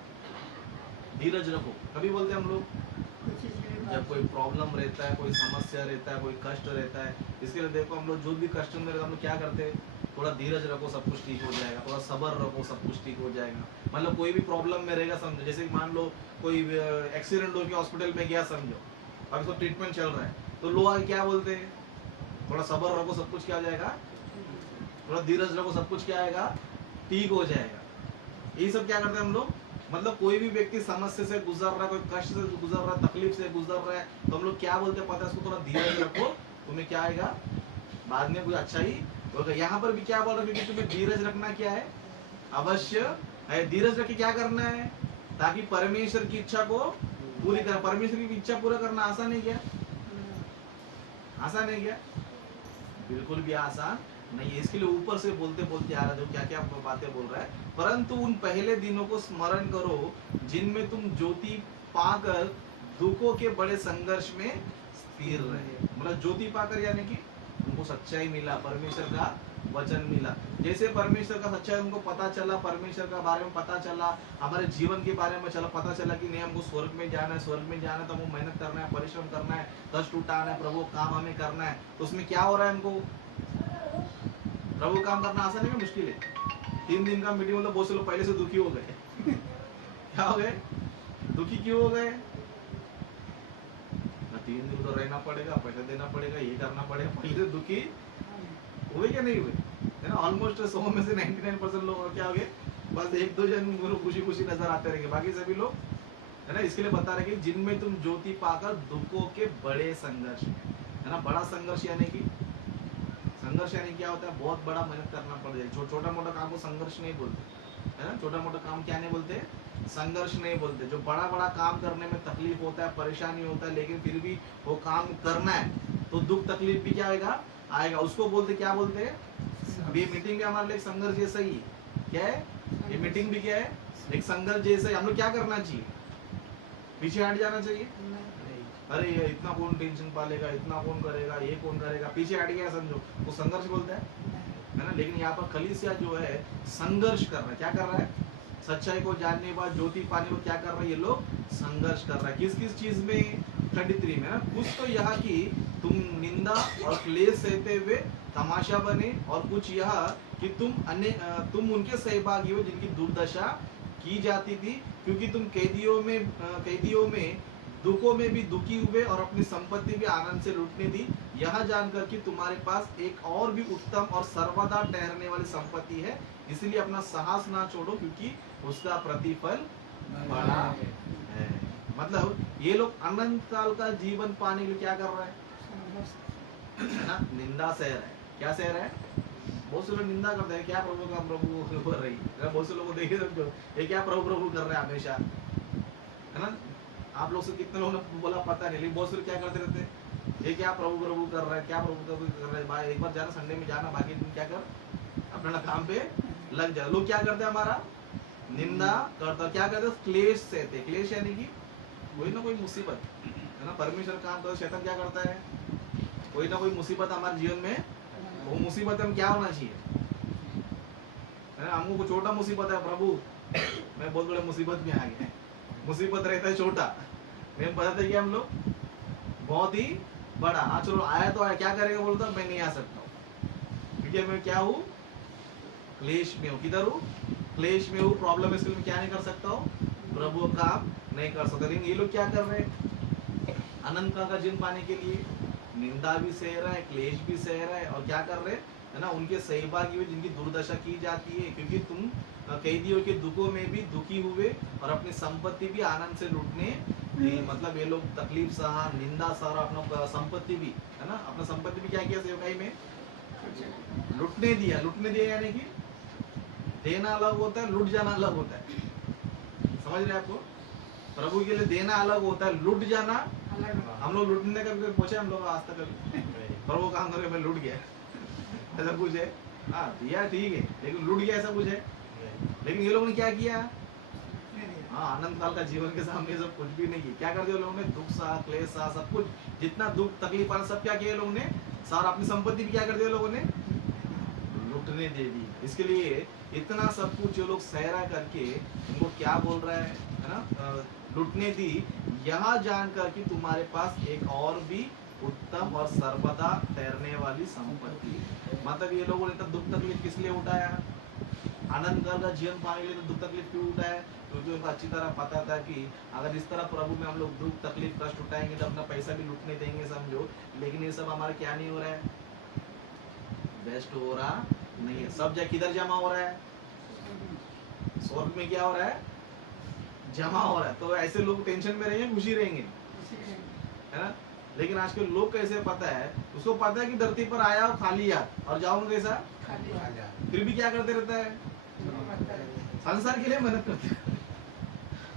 धीरज रखो कभी बोलते हैं हम लोग, जब कोई प्रॉब्लम रहता है, कोई समस्या रहता है, कोई कष्ट रहता है। इसके लिए देखो हम लोग जो भी कष्ट में रहता है हम लोग क्या करते हैं, थोड़ा धीरज रखो सब कुछ ठीक हो जाएगा, थोड़ा सब्र रखो सब कुछ ठीक हो जाएगा। मतलब कोई भी प्रॉब्लम में रहेगा समझो, जैसे कि मान लो कोई एक्सीडेंट हो गया, हॉस्पिटल में गया समझो, अब इसको ट्रीटमेंट चल रहा है, तो लोग क्या बोलते हैं, थोड़ा सब्र रखो सब कुछ क्या हो जाएगा, थोड़ा धीरज रखो सब कुछ क्या आएगा, ठीक हो जाएगा। ये सब क्या करते हैं हम लोग, मतलब कोई भी व्यक्ति समस्या से गुजर रहा है, कोई कष्ट से गुजर रहा है, तकलीफ से गुजर रहा है, तो हम लोग क्या बोलते हैं पता है, उसको थोड़ा धीरज रखो, तुम्हें क्या आएगा, बाद में कुछ अच्छा ही होगा। यहाँ पर भी क्या बोल रहे हैं, क्योंकि तुम्हें धीरज रखना क्या है, अवश्य है। धीरज रख के क्या करना है, ताकि परमेश्वर की इच्छा को पूरी करना। परमेश्वर की इच्छा पूरा करना आसान है क्या, आसान है क्या, बिल्कुल भी आसान नहीं है। इसके लिए ऊपर से बोलते बोलते आ रहा है, क्या क्या बातें बोल रहा है। परंतु उन पहले दिनों को स्मरण करो जिनमें तुम ज्योति पाकर दुखों के बड़े संघर्ष में स्थिर रहे। मतलब ज्योति पाकर यानी कि उनको सच्चाई मिला, परमेश्वर का वचन मिला। जैसे परमेश्वर का सच्चाई उनको पता चला, परमेश्वर का बारे में पता चला, हमारे जीवन के बारे में चला पता चला कि नहीं हमको स्वर्ग में जाना है, स्वर्ग में जाना है तो हमको मेहनत करना है, परिश्रम करना है, कष्ट उठाना है, प्रभु काम हमें करना है। तो उसमें क्या हो रहा है, हमको प्रभु काम करना आसान है कि मुश्किल है। 3 दिन का मीटिंग मतलब बहुत से लोग पहले से दुखी हो गए क्या हो गए, दुखी क्यों हो गए, 3 दिन तो रहना पड़ेगा, पैसा देना पड़ेगा, ये करना पड़ेगा, पहले से दुखी हुए क्या नहीं हुए, है ना। ऑलमोस्ट 100 में से 99% लोग क्या हो गए, बस 1-2 जन खुशी खुशी नजर आते रहेंगे, बाकी सभी लोग, है ना। इसके लिए बता रहे कि जिनमें तुम ज्योति पाकर दुखों के बड़े संघर्ष, है ना। बड़ा संघर्ष यानी कि, संघर्ष यानी क्या होता है, बहुत बड़ा मेहनत करना पड़ जाए। छोटा मोटा काम को संघर्ष नहीं बोलते, है ना। छोटा मोटा काम क्या नहीं बोलते, संघर्ष नहीं बोलते। जो बड़ा बड़ा काम करने में तकलीफ होता है, परेशानी होता है, लेकिन फिर भी वो काम करना है तो दुख तकलीफ भी क्या आएगा, आएगा, उसको बोलते क्या बोलते हैं। अभी मीटिंग भी हमारे लिए एक संघर्ष जैसा ही क्या है, ये मीटिंग भी क्या है, एक संघर्ष जैसा ही। हम लोग क्या करना चाहिए, पीछे हट जाना चाहिए, अरे ये इतना कौन टेंशन पालेगा, इतना कौन करेगा, ये कौन करेगा, पीछे हट गया समझो, वो संघर्ष बोलता है ना। लेकिन यहाँ पर कलीसिया जो है संघर्ष कर रहा है, क्या कर रहा है, सच्चाई को जानने के बाद ज्योति पाने को क्या कर रहा है, ये लोग संघर्ष कर रहा है। किस किस चीज में, 23 में ना, कुछ तो यह कि तुम निंदा और क्लेश सहते हुए तमाशा बने, और कुछ यह कि तुम उनके सहभागी हो जिनकी दुर्दशा की जाती थी, क्योंकि तुम कैदियों में दुखों में भी दुखी हुए और अपनी संपत्ति भी आनंद से लूटने दी, यह जानकर कि तुम्हारे पास एक और भी उत्तम और सर्वदा ठहरने वाली संपत्ति है, इसलिए अपना साहस ना छोड़ो, क्योंकि उसका प्रतिफल बड़ा है। मतलब ये लोग अनंत काल का जीवन पाने के लिए क्या कर रहे हैं, है ना, निंदा सह रहे हैं। क्या सह रहे हैं? बहुत से लोग निंदा करते हैं, क्या प्रभु का प्रभु कर रही है। बहुत से लोगों को देखिए तो ये क्या प्रभु प्रभु कर रहे हैं हमेशा, है ना। आप लोग से कितने लोगों ने बोला पता नहीं, लेकिन बहुत से लोग क्या करते रहते हैं, ये क्या प्रभु प्रभु कर रहा है, क्या प्रभु प्रभु कर रहा है। भाई एक बार जाना, संडे में जाना, बाकी दिन क्या कर, अपना काम पे लग जा। लोग क्या करते हैं, हमारा निंदा करता, क्या करते, क्लेश सहते। क्लेश यानी कि कोई ना कोई मुसीबत, है ना। परमेश्वर काम करता, शैतान क्या करता है, कोई ना कोई मुसीबत हमारे जीवन में, वो मुसीबत हम क्या होना चाहिए, है ना। हमको छोटा मुसीबत है, प्रभु मैं बहुत बड़े मुसीबत में आ गया, मुसीबत रहता है छोटा, मैं बताते कि हम लोग बहुत ही बड़ा। हाँ चलो आया तो आया, क्या करेगा, बोलता मैं नहीं आ सकता हूँ, क्योंकि मैं क्या हूँ, क्लेश में हूँ। किधर हूँ, क्लेश में हूँ, प्रॉब्लम है, इसलिए मैं क्या नहीं कर सकता हूँ, प्रभु काम नहीं कर सकता। लेकिन ये लोग क्या कर रहे हैं, अनंत काल का जीवन पाने के लिए निंदा भी सह रहा है, क्लेश भी सह रहा है, और क्या कर रहे हैं, है ना, उनके सहभागी हुए जिनकी दुर्दशा की जाती है, क्योंकि तुम कैदियों के दुखों में भी दुखी हुए और अपनी संपत्ति भी आनंद से लूटने दी। मतलब ये लोग तकलीफ सहा, निंदा सहा, अपना संपत्ति भी, है ना, अपना संपत्ति भी क्या किया, सेवकाई में लूटने दिया। लूटने दिया यानी कि देना अलग होता है, लूट जाना अलग होता है, समझ रहे आपको। प्रभु के लिए देना अलग होता है, लूट जाना। हम लोग लूटने का पूछे, हम लोग आज तक प्रभु काम करके मैं लूट गया ऐसा कुछ है, हाँ दिया ठीक है, लेकिन लूट गया ऐसा कुछ है। लेकिन ये लोगों ने क्या किया, हाँ अनंत काल का जीवन के सामने सब कुछ भी नहीं किया। क्या कर दिया लोगों ने, दुख सहा, क्लेश सहा, सब कुछ, जितना दुख तकलीफ आना सब क्या किया लोगों ने, सारा अपनी संपत्ति भी क्या कर दिया लोगों ने, लूटने दे दी। इसके लिए इतना सब कुछ जो लोग सहरा करके उनको क्या बोल रहा है ना, लूटने दी, यहाँ जानकर कि तुम्हारे पास एक और भी उत्तम और सर्वदा तैरने वाली संपत्ति है। मतलब ये लोगों ने तो दुख तकलीफ किस लिए उठाया, आनंद काल का जीवन पाने के लिए तो दुख तकलीफ क्यों उठाया, क्योंकि उनको अच्छी तरह पता था कि अगर इस तरह प्रभु में हम लोग दुख तकलीफ कष्ट उठाएंगे तो अपना पैसा भी लूटने देंगे समझो। लेकिन ये सब हमारा क्या नहीं हो रहा है, बेस्ट हो रहा नहीं है। सब जगह किधर जमा हो रहा है, स्वर्ग में क्या हो रहा है, जमा हो रहा है। तो ऐसे लोग टेंशन में रहेंगे, खुशी रहेंगे, है ना। लेकिन आजकल लोग कैसे पता है, उसको पता है कि धरती पर आया हो खाली हाथ और जाऊंगा कैसा, फिर भी क्या करते रहता है, संसार के लिए मेहनत करते हैं,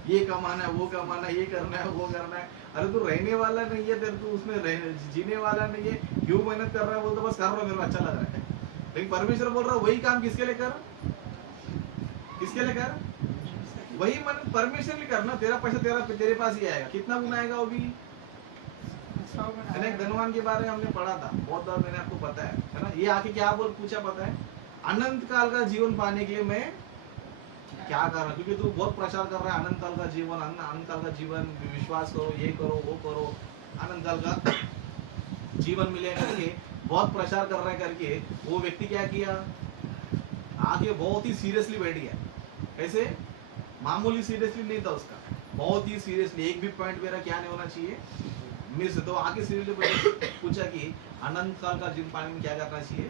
ये कमाना है, वो कमाना है, ये करना है, वो करना है। अरे तू रहने वाला नहीं है, तेरे को उसमें जीने वाला नहीं है, क्यों मेहनत कर रहा है, बोल तो बस कर रहा हूँ, मेरे को अच्छा लग रहा है। लेकिन परमेश्वर बोल रहा है वही काम किसके लिए कर, किसके लिए कर, वही मन परमेश्वर लिए करना। तेरा पैसा तेरे पास ही आएगा, कितना गुना आएगा वो भी। एक धनवान के बारे में हमने पढ़ा था बहुत बार, मैंने आपको पता है ना। ये आके क्या बोल पूछा पता है, अनंत काल का जीवन पाने के लिए मैं क्या कर रहा हूँ, क्योंकि तू बहुत प्रचार कर रहा है अनंत काल का जीवन, अनंत काल का जीवन, विश्वास करो, ये करो, वो करो, अनंत काल का जीवन मिलेगा करके बहुत प्रचार कर रहा है करके, वो व्यक्ति क्या किया, आके बहुत ही सीरियसली बैठ गया। कैसे, मामूली सीरियसली नहीं था उसका, बहुत ही सीरियसली, एक भी पॉइंट मेरा क्या नहीं होना चाहिए मिस। तो आगे सीरियसली पूछा कि अनंत काल का जीवन पाने में क्या करना चाहिए,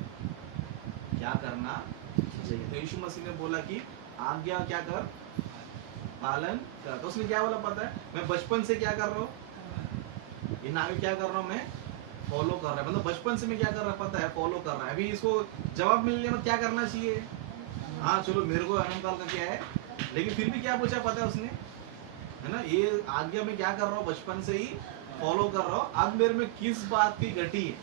क्या करना चाहिए। तो यीशु मसीह ने बोला कि आज्ञा क्या कर, पालन कर। तो उसने क्या बोला पता है, मैं बचपन से क्या कर रहा हूँ, इन आगे क्या कर रहा हूँ, मैं फॉलो कर रहा है। मतलब बचपन से मैं क्या कर रहा है पता है, फॉलो कर रहा है। अभी इसको जवाब मिलने में क्या करना चाहिए, हाँ चलो मेरे को अनंत काल का क्या है, लेकिन फिर भी क्या पूछा पता है उसने, है ना, ये आज्ञा में क्या कर रहा हूँ, बचपन से ही फॉलो कर रहा हूँ। अब मेरे में किस बात की घटी है,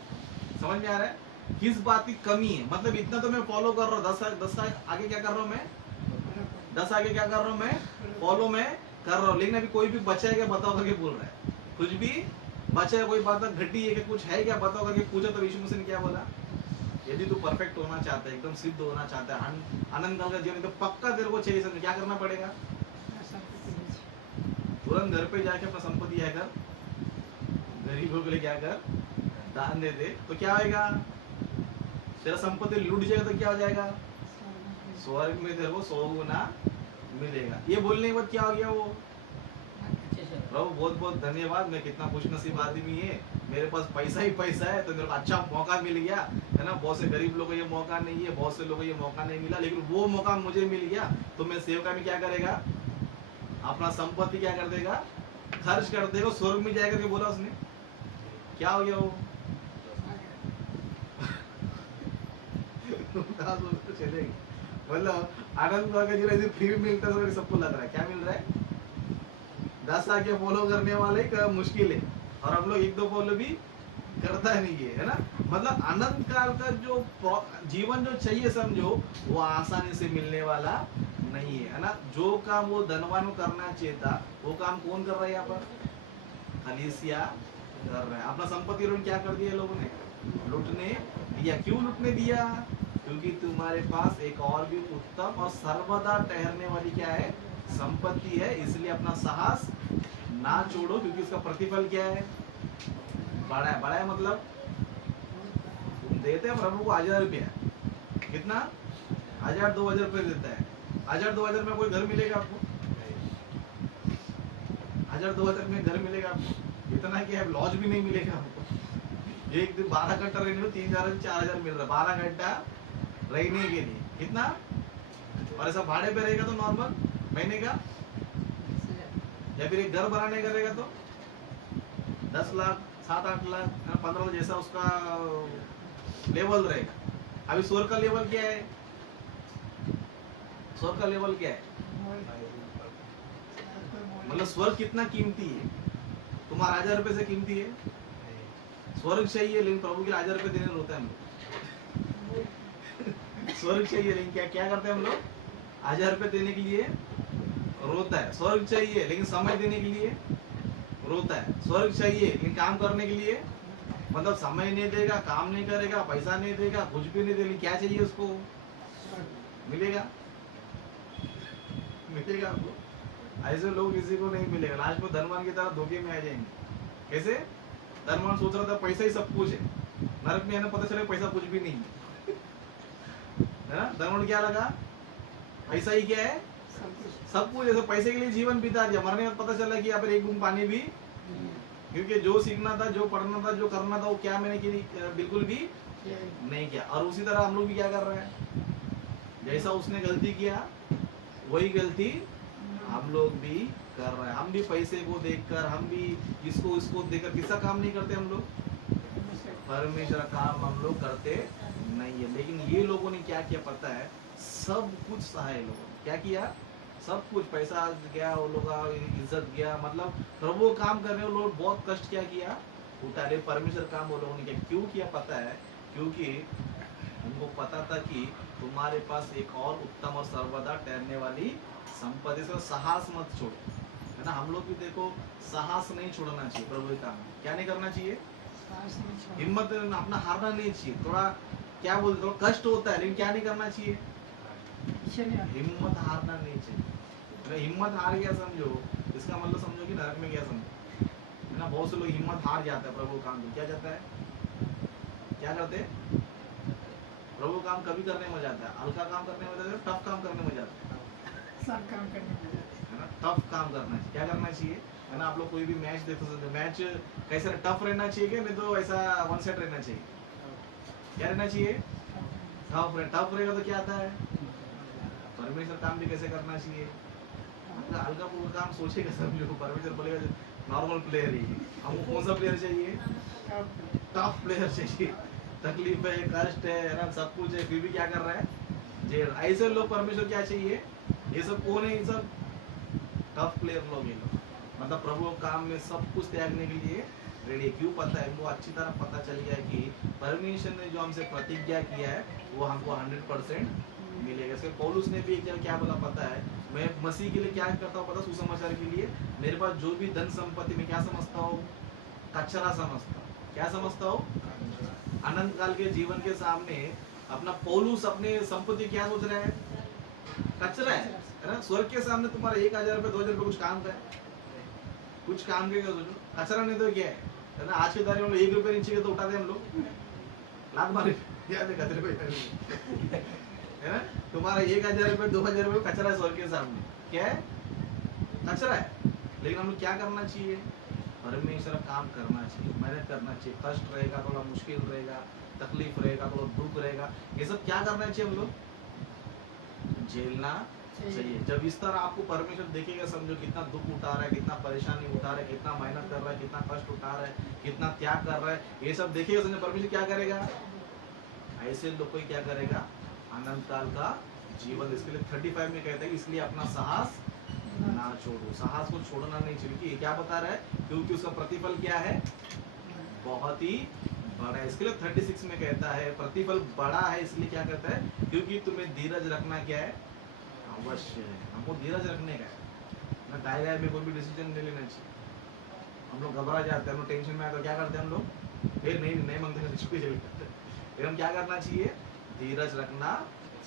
समझ में आ रहा है, किस बात की कमी है। मतलब इतना तो मैं फॉलो कर रहा हूँ, 10 आगे क्या कर रहा हूँ मैं, 10 आगे क्या कर रहा हूँ मैं, फॉलो मैं कर रहा हूँ। लेकिन अभी कोई भी बचा है क्या बताओ करके बोल रहा है, कुछ भी बचा है, कोई बात घटी है कि कुछ है क्या बताओ करके पूछा। तो यीशु मसीह ने क्या बोला, यदि तू परफेक्ट होना चाहता है, एकदम सिद्ध होना चाहता है, अनंत काल का जीवन तो पक्का तेरे को चाहिए, समझ क्या करना पड़ेगा, तुरंत घर पे जाके अपना संपत्ति आकर गरीबों के लिए क्या कर, दान दे दे, तो क्या होएगा, तेरा संपत्ति लूट जाएगा तो क्या हो जाएगा, स्वर्ग में तेरे को 100 गुना मिलेगा। ये बोलने के बाद क्या हो गया, वो अच्छे से प्रभु बहुत बहुत धन्यवाद, मैं कितना खुशनसीब आदमी है, मेरे पास पैसा ही पैसा है, तो मेरे को अच्छा मौका मिल गया है ना। बहुत से गरीब लोगों को ये मौका नहीं है, बहुत से लोगों को ये मौका नहीं मिला, लेकिन वो मौका मुझे मिल गया, तो मैं सेवका में क्या करेगा, अपना संपत्ति क्या कर देगा, खर्च कर देगा, स्वर्ग में जाएगा। बोला उसने, क्या हो गया वो चलेगी, मतलब आनंद जी फ्री मिलता है, सबको लग रहा है क्या मिल रहा है, 10 आके फॉलो करने वाले का मुश्किल है, और हम लोग 1-2 फॉलो भी करता नहीं है ना। मतलब अनंत काल का जो जीवन जो चाहिए समझो, वो आसानी से मिलने वाला नहीं है ना। जो काम वो धनवान को करना चाहिए था, वो काम कौन कर रहा है यहाँ पर, कलीसिया कर रहा है। अपना संपत्ति लोग क्या कर दिया लोगों ने, लूटने दिया। क्यों लूटने दिया, क्योंकि तुम्हारे पास एक और भी उत्तम और सर्वदा ठहरने वाली क्या है, संपत्ति है, इसलिए अपना साहस ना छोड़ो, क्योंकि उसका प्रतिफल क्या है, बड़ा है। बड़ा है मतलब तुम देते हैं प्रभु को 1000 रुपया, कितना 1000-2000 रुपये देता है, 1000-2000 में कोई घर मिलेगा आपको, 1000-2000 में घर मिलेगा आपको, इतना कि लॉज भी नहीं मिलेगा आपको। एक दिन 12 घंटा रहने को 3000-4000 मिल रहा है, 12 घंटा रहने के लिए कितना, और ऐसा भाड़े पे रहेगा तो नॉर्मल महीने का, या फिर एक घर बनाने का रहेगा तो 10 लाख 7-8 लाख 15 लाख, जैसा उसका लेवल रहेगा। अभी स्वर्ग का लेवल क्या है, स्वर्ग का लेवल क्या है, मतलब स्वर्ग कितना कीमती है, तुम्हारा 1000 रुपए से कीमती है स्वर्ग चाहिए, लेकिन प्रभु के 1000 रुपए देने होता है हम लोग स्वर्ग चाहिए, लेकिन क्या क्या करते हैं हम लोग, 1000 रुपए देने के लिए रोता है। स्वर्ग चाहिए लेकिन समय देने के लिए रोता है। स्वर्ग चाहिए लेकिन काम करने के लिए, मतलब समय नहीं देगा, काम नहीं करेगा, पैसा नहीं देगा, कुछ भी नहीं देगा, क्या चाहिए उसको, मिलेगा, मिलेगा आपको। ऐसे लोग किसी को नहीं मिलेगा, लास्ट में धनवान की तरह धोखे में आ जाएंगे। कैसे, धनवान सोच रहा था पैसा ही सब कुछ है, नरक में आने पता चले पैसा कुछ भी नहीं है ना। धनवान क्या लगा, पैसा ही क्या है, सब कुछ। जैसे पैसे के लिए जीवन बिता दिया, मरने में पता चला कि यहाँ पर एक बूंद पानी भी, क्योंकि जो सीखना था, जो पढ़ना था, जो करना था, वो क्या मैंने बिल्कुल भी नहीं किया। और उसी तरह हम लोग भी क्या कर रहे हैं, जैसा उसने गलती किया वही गलती हम लोग भी कर रहे हैं। हम भी पैसे को देखकर, हम भी इसको देखकर किसका काम नहीं करते हम लोग, परमेश्वर काम हम लोग करते नहीं है। लेकिन ये लोगों ने क्या किया पता है, सब कुछ सहा है लोगों ने, क्या किया, सब कुछ, पैसा गया, वो लोग का इज्जत गया, मतलब प्रभु काम करने वाले लोग बहुत कष्ट क्या किया, उतारे। परमेश्वर काम वो लोगों ने किया, क्यों किया पता है, क्योंकि उनको पता था कि तुम्हारे पास एक और उत्तम और सर्वदा ठहरने वाली संपत्ति से, साहस मत छोड़ो, है ना। हम लोग भी देखो साहस नहीं छोड़ना चाहिए प्रभु के काम में, क्या नहीं करना चाहिए, हिम्मत अपना हारना नहीं चाहिए। थोड़ा क्या बोलते, थोड़ा कष्ट होता है, लेकिन क्या नहीं करना चाहिए, हिम्मत हारना नहीं चाहिए। हिम्मत हार गया समझो, इसका मतलब समझो कि नरक में गया समझो, है ना। बहुत से लोग हिम्मत हार जाते हैं प्रभु काम में, क्या जाता है, क्या करते हैं, प्रभु काम कभी करने में जाता है, हल्का काम करने में जाता है, टफ काम करने में जाता है, सब काम करने में जाता है ना। टफ काम करना चाहिए, क्या करना चाहिए, है ना। आप लोग कोई भी मैच देखो, मैच कैसे टफ रहना चाहिए, नहीं तो ऐसा वन सेट रहना चाहिए, क्या रहना चाहिए, टफ रहेगा तो क्या आता है, परमेश्वर काम भी कैसे करना चाहिए, हल्का फुल्का काम सोचेगा समझो, परमेश्वर बोलेगा नॉर्मल प्लेयर ही, हमको कौन सा प्लेयर चाहिए, टफ प्लेयर चाहिए। तकलीफ है, कष्ट है ना, सब कुछ है, फिर भी क्या कर रहा है, जेल। ऐसे लोग परमेश्वर क्या चाहिए, ये सब कौन है, ये सब टफ प्लेयर लोग, ये लोग मतलब प्रभु काम में सब कुछ त्यागने के लिए रेडी। क्यों पता है, इनको अच्छी तरह पता चल गया कि परमेश्वर ने जो हमसे प्रतिज्ञा किया है वो हमको 100% मिलेगा। इसके पौलुस ने भी एक जगह क्या बोला पता है, मैं मसीह के लिए क्या करता हूँ पता, सुसमाचार के लिए मेरे पास जो भी धन संपत्ति में क्या समझता हूँ, कचरा समझता हूँ। क्या समझता हूँ, अनंत काल के जीवन के सामने अपना पौलुस अपने संपत्ति क्या सोच रहा है, कचरा है ना। स्वर्ग के सामने तुम्हारा 1000 रुपये 2000 रुपये कुछ काम का है, कुछ काम के क्या सोचो, कचरा नहीं तो क्या है, है ना। आज के तारीख में 1 रुपये नीचे के तो उठाते हम लोग, लात मारे याद है कचरे पे, है ना। तुम्हारा 1000 रुपये 2000 रुपये कचरा है स्वर्ग के सामने, क्या है, कचरा है। लेकिन हम लोग क्या करना चाहिए, परमेश्वर काम करना चाहिए, मेहनत करना चाहिए। कष्ट रहेगा, थोड़ा मुश्किल रहेगा, तकलीफ रहेगा, थोड़ा दुख रहेगा, ये सब क्या करना चाहिए, हम लोग झेलना चाहिए। जब इस तरह आपको परमेश्वर देखेगा, समझो कितना दुख उठा रहा है, कितना परेशानी उठा रहा है, कितना मेहनत कर रहा है, कितना कष्ट उठा रहा है, कितना त्याग कर रहा है, ये सब देखेगा, समझो परमेश्वर क्या करेगा, ऐसे लोग को क्या करेगा, अनंत काल का जीवन। इसके लिए 35 में कहता है इसलिए अपना साहस ना छोड़ो, साहस को छोड़ना नहीं चाहिए। कि क्या बता रहा है, क्योंकि उसका प्रतिफल क्या है, बहुत ही बड़ा है। इसके लिए 36 में कहता है प्रतिफल बड़ा है, इसलिए क्या कहता है, क्योंकि तुम्हें धीरज रखना क्या है, अवश्य है। हमको धीरज रखने का है ना, टाइगर में कोई भी डिसीजन नहीं लेना चाहिए। हम लोग घबरा जाते हैं, हम लोग टेंशन में आते हैं, क्या करते हैं हम लोग, फिर नहीं मांगते, फिर हम क्या करना चाहिए, धीरज रखना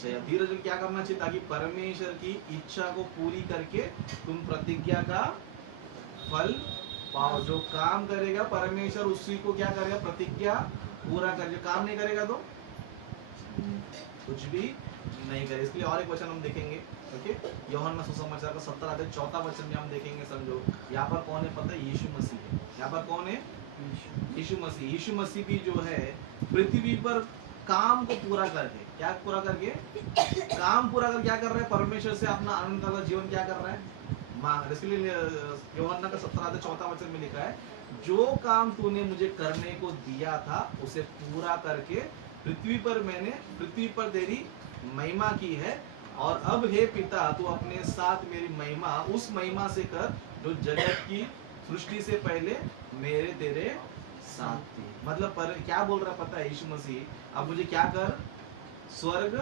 चाहिए। धीरज क्या करना चाहिए, ताकि परमेश्वर की इच्छा को पूरी करके तुम प्रतिज्ञा का फल पाओ। जो काम करेगा परमेश्वर उसी को क्या करेगा, प्रतिज्ञा पूरा कर। जो काम नहीं करेगा तो कुछ भी नहीं करे। इसलिए और एक वचन हम देखेंगे, ओके, यूहन्ना सुसमाचार का 17 अध्याय 4 वचन में हम देखेंगे। समझो यहाँ पर कौन है, पता है, यीशु मसीह है। यहाँ पर कौन है, यीशु मसीह। यीशु मसीह भी जो है पृथ्वी पर काम को पूरा करके, क्या पूरा करके, काम पूरा कर क्या कर रहा है, परमेश्वर से अपना अनंत काल का जीवन क्या कर रहा है, मांग। इसलिए यूहन्ना का 17 अध्याय 4 वचन में लिखा है, जो काम तूने मुझे करने को दिया था उसे पूरा करके पृथ्वी पर मैंने, पृथ्वी पर तेरी महिमा की है। और अब हे पिता, तू अपने साथ मेरी महिमा, उस महिमा से कर जो जगत की सृष्टि से पहले मेरे तेरे साथ थी। मतलब क्या बोल रहा पता है यीशु मसीह, अब मुझे क्या कर, स्वर्ग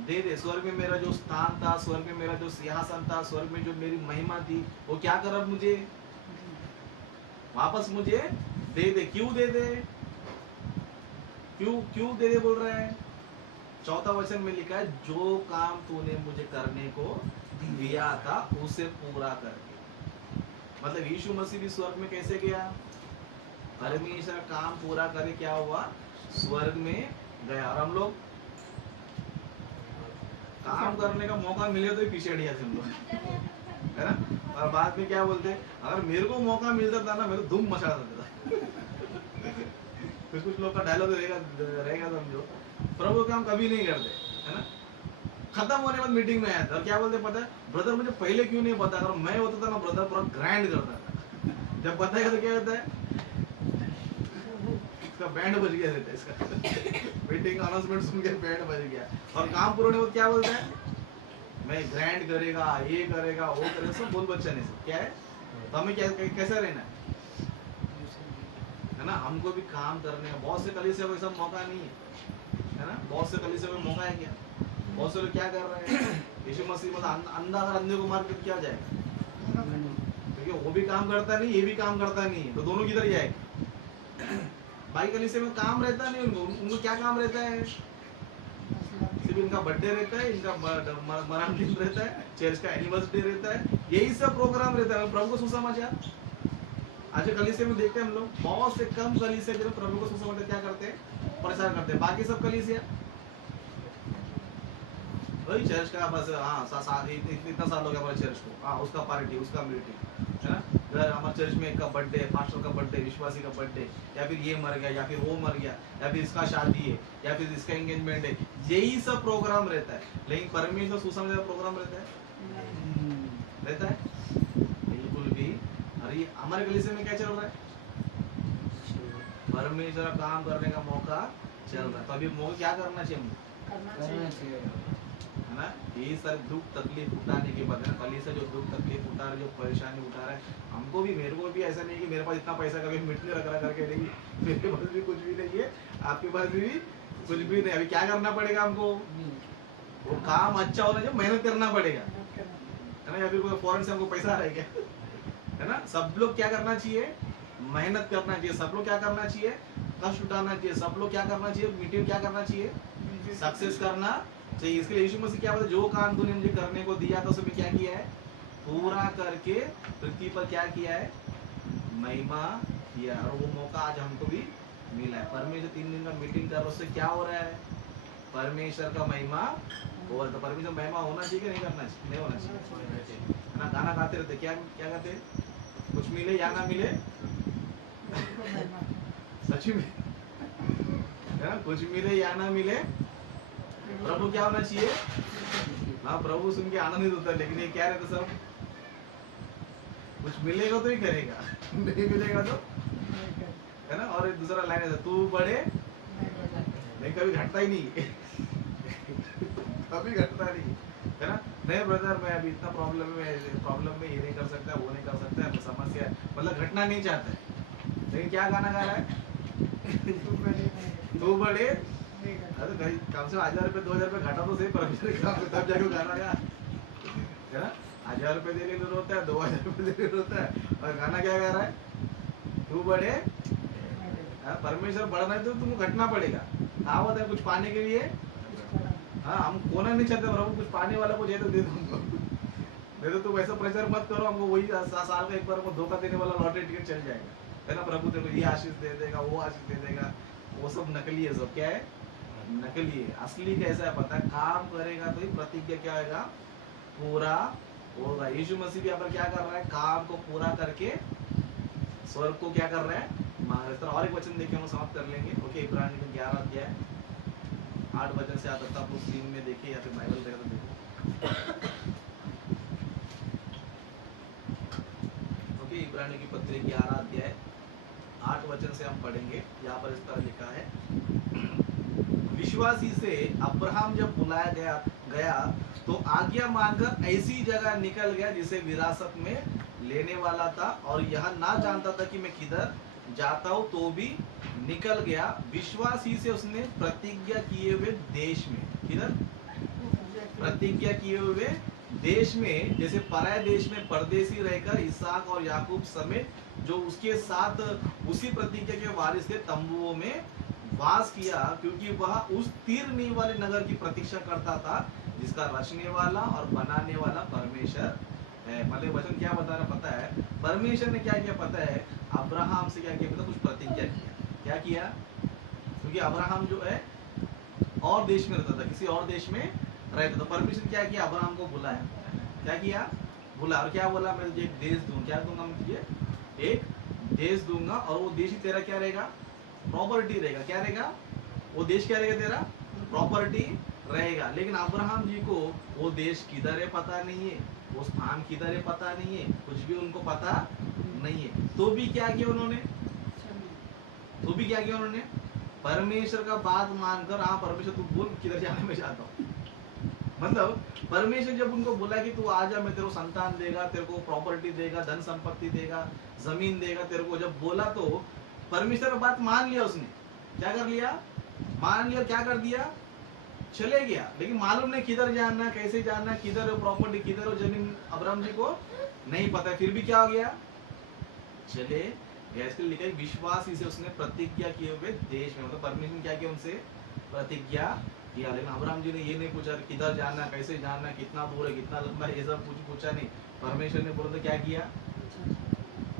दे दे। स्वर्ग में मेरा जो स्थान था, स्वर्ग में मेरा जो सिंहासन था, स्वर्ग में जो मेरी महिमा थी, वो क्या कर, अब मुझे वापस मुझे दे दे। क्यों दे दे, क्यों दे दे बोल रहा है, 4 वचन में लिखा है, जो काम तूने मुझे करने को दिया था उसे पूरा करके। मतलब यीशु मसीह भी स्वर्ग में कैसे गया, परमेश्वर काम पूरा करे, क्या हुआ, स्वर्ग में गया। और हम लोग काम करने का मौका मिले तो ही पीछे हट जाते हम लोग, है ना। और बाद में क्या बोलते, अगर मेरे को मौका मिलता था ना, मेरे को धूम मचा देता था। कुछ लोग का डायलॉग रहेगा समझो, प्रभु काम कभी नहीं करते, है ना। खत्म होने के बाद मीटिंग में आया था और क्या बोलते पता है, ब्रदर मुझे पहले क्यों नहीं पता, अगर मैं होता था ना ब्रदर पूरा ग्रैंड करता था। जब बताएगा तो क्या होता है, इसका बैंड बज गया रहता है, इसका मीटिंग अनाउंसमेंट सुन के बैंड बज गया। और काम पूरा होने के बाद क्या बोलता है, मैं ग्रैंड करेगा, ये करेगा, वो करेगा, सब बोल बच्चा नहीं सब क्या है। तो हमें क्या कैसा रहना है ना। हमको भी काम करने का, बहुत से कलीसिया को सब मौका नहीं है ना। बहुत से कलीसिया को मौका है क्या, बहुत से लोग क्या कर रहे हैं, यीशु मसीह मतलब अंधा अगर अंधे को मार के क्या जाएगा, क्योंकि वो भी काम करता नहीं, ये भी काम करता नहीं, तो दोनों किधर जाएगा। भाई कलीसिया में काम रहता नहीं उनको क्या काम रहता है, सिर्फ इनका बर्थडे रहता है, इनका मरण दिन रहता है, चर्च का एनिवर्सरी रहता है, यही सब प्रोग्राम रहता है। प्रभु को सुसमाचार आज कलीसिया में देखते हैं हम लोग, बहुत से कम कलीसिया जो प्रभु को सुसमाचार क्या करते हैं, प्रचार करते हैं। बाकी सब कलीसिया वही चर्च का बस, हाँ इतना साल हो गया हमारे चर्च को, हाँ उसका पार्टी, उसका मीटिंग, है ना। अगर हमारे चर्च में एक का बर्थडे, पास्टर का बर्थडे, विश्वासी का बर्थडे, या फिर ये मर गया, या फिर वो मर गया, या फिर इसका शादी है, या फिर इसका एंगेजमेंट है, यही सब प्रोग्राम रहता है। लेकिन परमेश्वर सुसमाचार प्रोग्राम रहता है बिल्कुल भी। अरे हमारे कलीसिया में क्या चल रहा है, परमेश्वर का काम करने का मौका चल रहा है। तो अभी मौका क्या करना चाहिए हमको, है ना। ये सारे दुख तकलीफ उठाने के बाद, कलीसिया जो दुख तकलीफ उठा रहा है, जो परेशानी उठा रहा है, हमको भी, मेरे को भी ऐसा नहीं कि मेरे पास इतना पैसा कभी मिट्टी रख रहा करके नहीं, मेरे पास भी कुछ भी नहीं है, आपके पास भी कुछ भी नहीं। अभी क्या करना पड़ेगा हमको, वो काम अच्छा होना चाहिए, मेहनत करना पड़ेगा, है ना। या फिर कोई फॉरेन से हमको पैसा आ रहा है क्या, है ना। सब लोग क्या करना चाहिए, मेहनत करना चाहिए, सब लोग क्या करना चाहिए, कष्ट उठाना चाहिए, सब लोग क्या करना चाहिए, मीटिंग क्या करना चाहिए, सक्सेस करना चाहिए। इसके लिए यीशु मसीह क्या बोलते, जो काम तूने मुझे करने को दिया था उसमें क्या किया है, पूरा करके पृथ्वी पर क्या किया है, महिमा किया और वो मौका आज हमको भी मिला है। परमेश्वर 3 दिन का मीटिंग कर रहा है, उससे क्या हो रहा है? परमेश्वर का महिमा और तो परमेश्वर महिमा होना चाहिए कि नहीं करना चाहिए? नहीं होना चाहिए, है ना? गाना गाते रहते, क्या क्या गाते? कुछ मिले या ना मिले, सच में, है ना? कुछ मिले या ना मिले, प्रभु क्या होना चाहिए? हाँ, प्रभु सुन के आनंदित होता है। लेकिन ये क्या रहता सब, कुछ मिलेगा तो ही करेगा, नहीं मिलेगा तो, है ना? और एक दूसरा लाइन है, तू बढ़े, नहीं कभी घटता ही नहीं कभी घटता नहीं, है ना? नहीं ब्रदर, मैं अभी इतना प्रॉब्लम में ये नहीं कर सकता, वो नहीं कर सकता, समस्या है, मतलब घटना नहीं चाहता है। लेकिन क्या गाना गा रहा है? तू बढ़े, अरे भाई कम से कम 1000 रुपये 2000 रुपये घटा तो सही, परमेश्वर के काम में, तब जाके गाना गा, है ना? 1000 रुपये देने को होता है, 2000 रुपये देने को होता है, और गाना क्या गा रहा है? तू बढ़े, परमेश्वर बढ़ना है तो तुमको घटना पड़ेगा। कहावत है, कुछ पाने के लिए, हाँ, हम खोना नहीं चाहते प्रभु, कुछ पाने वाला को चाहिए तो दे दो हमको, नहीं तो तुम ऐसा प्रचार मत करो, हमको वही साल का एक बार हमको धोखा देने वाला लॉटरी टिकट चल जाएगा, है ना? प्रभु तेरे को ये आशीष दे देगा, वो आशीष दे देगा, वो सब नकली है। सब क्या है? नकली है। असली कैसा है पता है? काम करेगा तो ही प्रतिज्ञा क्या होगा? पूरा होगा। यीशु मसीह भी यहाँ पर क्या कर रहा है? काम को पूरा करके स्वर्ग को क्या कर रहा है? मांग। और एक वचन देखिए, हम समाप्त कर लेंगे। ओके, इब्रानी का 11 अध्याय 8 वचन से आता था, आप लोग स्क्रीन में देखिए या फिर बाइबल देखा तो देखो। ओके, इब्रानी की पत्री 11 अध्याय 8 वचन से हम पढ़ेंगे। यहाँ पर इस तरह लिखा है, विश्वासी से अब्राहम जब बुलाया गया तो आज्ञा मांगकर ऐसी जगह निकल गया जिसे विरासत में लेने वाला था, और यह ना जानता था कि मैं किधर जाता हूँ, तो भी निकल गया। विश्वासी से उसने प्रतिज्ञा किए हुए देश में, किधर? प्रतिज्ञा किए हुए देश में, जैसे पराये देश में परदेसी रहकर इसहाक और याकूब समेत जो उसके साथ उसी प्रतिज्ञा के वारिस थे, तंबुओं में वास किया, क्योंकि वह उस तीरने वाले नगर की प्रतीक्षा करता था जिसका रचने वाला और बनाने वाला परमेश्वर है। मतलब वचन क्या बता रहा पता है? परमेश्वर ने क्या किया पता है? अब्राहम से क्या किया पता? कुछ प्रतिज्ञा किया। क्या किया? क्योंकि अब्राहम जो है और देश में रहता था, किसी और देश में रहता था। परमेश्वर क्या किया? अब्राहम को बुलाया। क्या किया? बुला, और क्या बोला? मैं तुझे एक देश दूंगा। क्या दूंगा मैं तुझे? एक देश दूंगा, और वो देश ही तेरा क्या रहेगा? प्रॉपर्टी रहेगा। क्या रहेगा? वो देश क्या रहेगा? तेरा प्रॉपर्टी रहेगा। लेकिन अब्राहम जी को वो देश किधर है पता नहीं है, वो स्थान किधर है पता नहीं है, कुछ भी उनको पता नहीं है। तो भी क्या किया उन्होंने? परमेश्वर का बात मानकर, हाँ परमेश्वर तू बोल किधर जाने में चाहता हूँ। मतलब परमेश्वर जब उनको बोला कि तू आ जा, मैं तेरे को संतान देगा, तेरे को प्रॉपर्टी देगा, धन संपत्ति देगा, जमीन देगा तेरे को, जब बोला तो परमेश्वर का बात मान लिया उसने। क्या कर लिया? मान लिया। क्या कर दिया? चले गया। लेकिन मालूम नहीं किधर जाना, कैसे जाना, किधर हो प्रॉपर्टी, किधर हो जमीन, अब्राहम जी को नहीं पता। फिर भी क्या हो गया? चले गया। इसके लिखा है विश्वासी से उसने प्रतिज्ञा किए हुए देश में, मतलब परमेश्वर ने क्या किया? उनसे प्रतिज्ञा किया। लेकिन अब्राहम जी ने ये नहीं पूछा किधर जाना, कैसे जाना, कितना दूर है, कितना लंबा है, ये सब कुछ पूछा नहीं। परमेश्वर ने बोला तो क्या किया?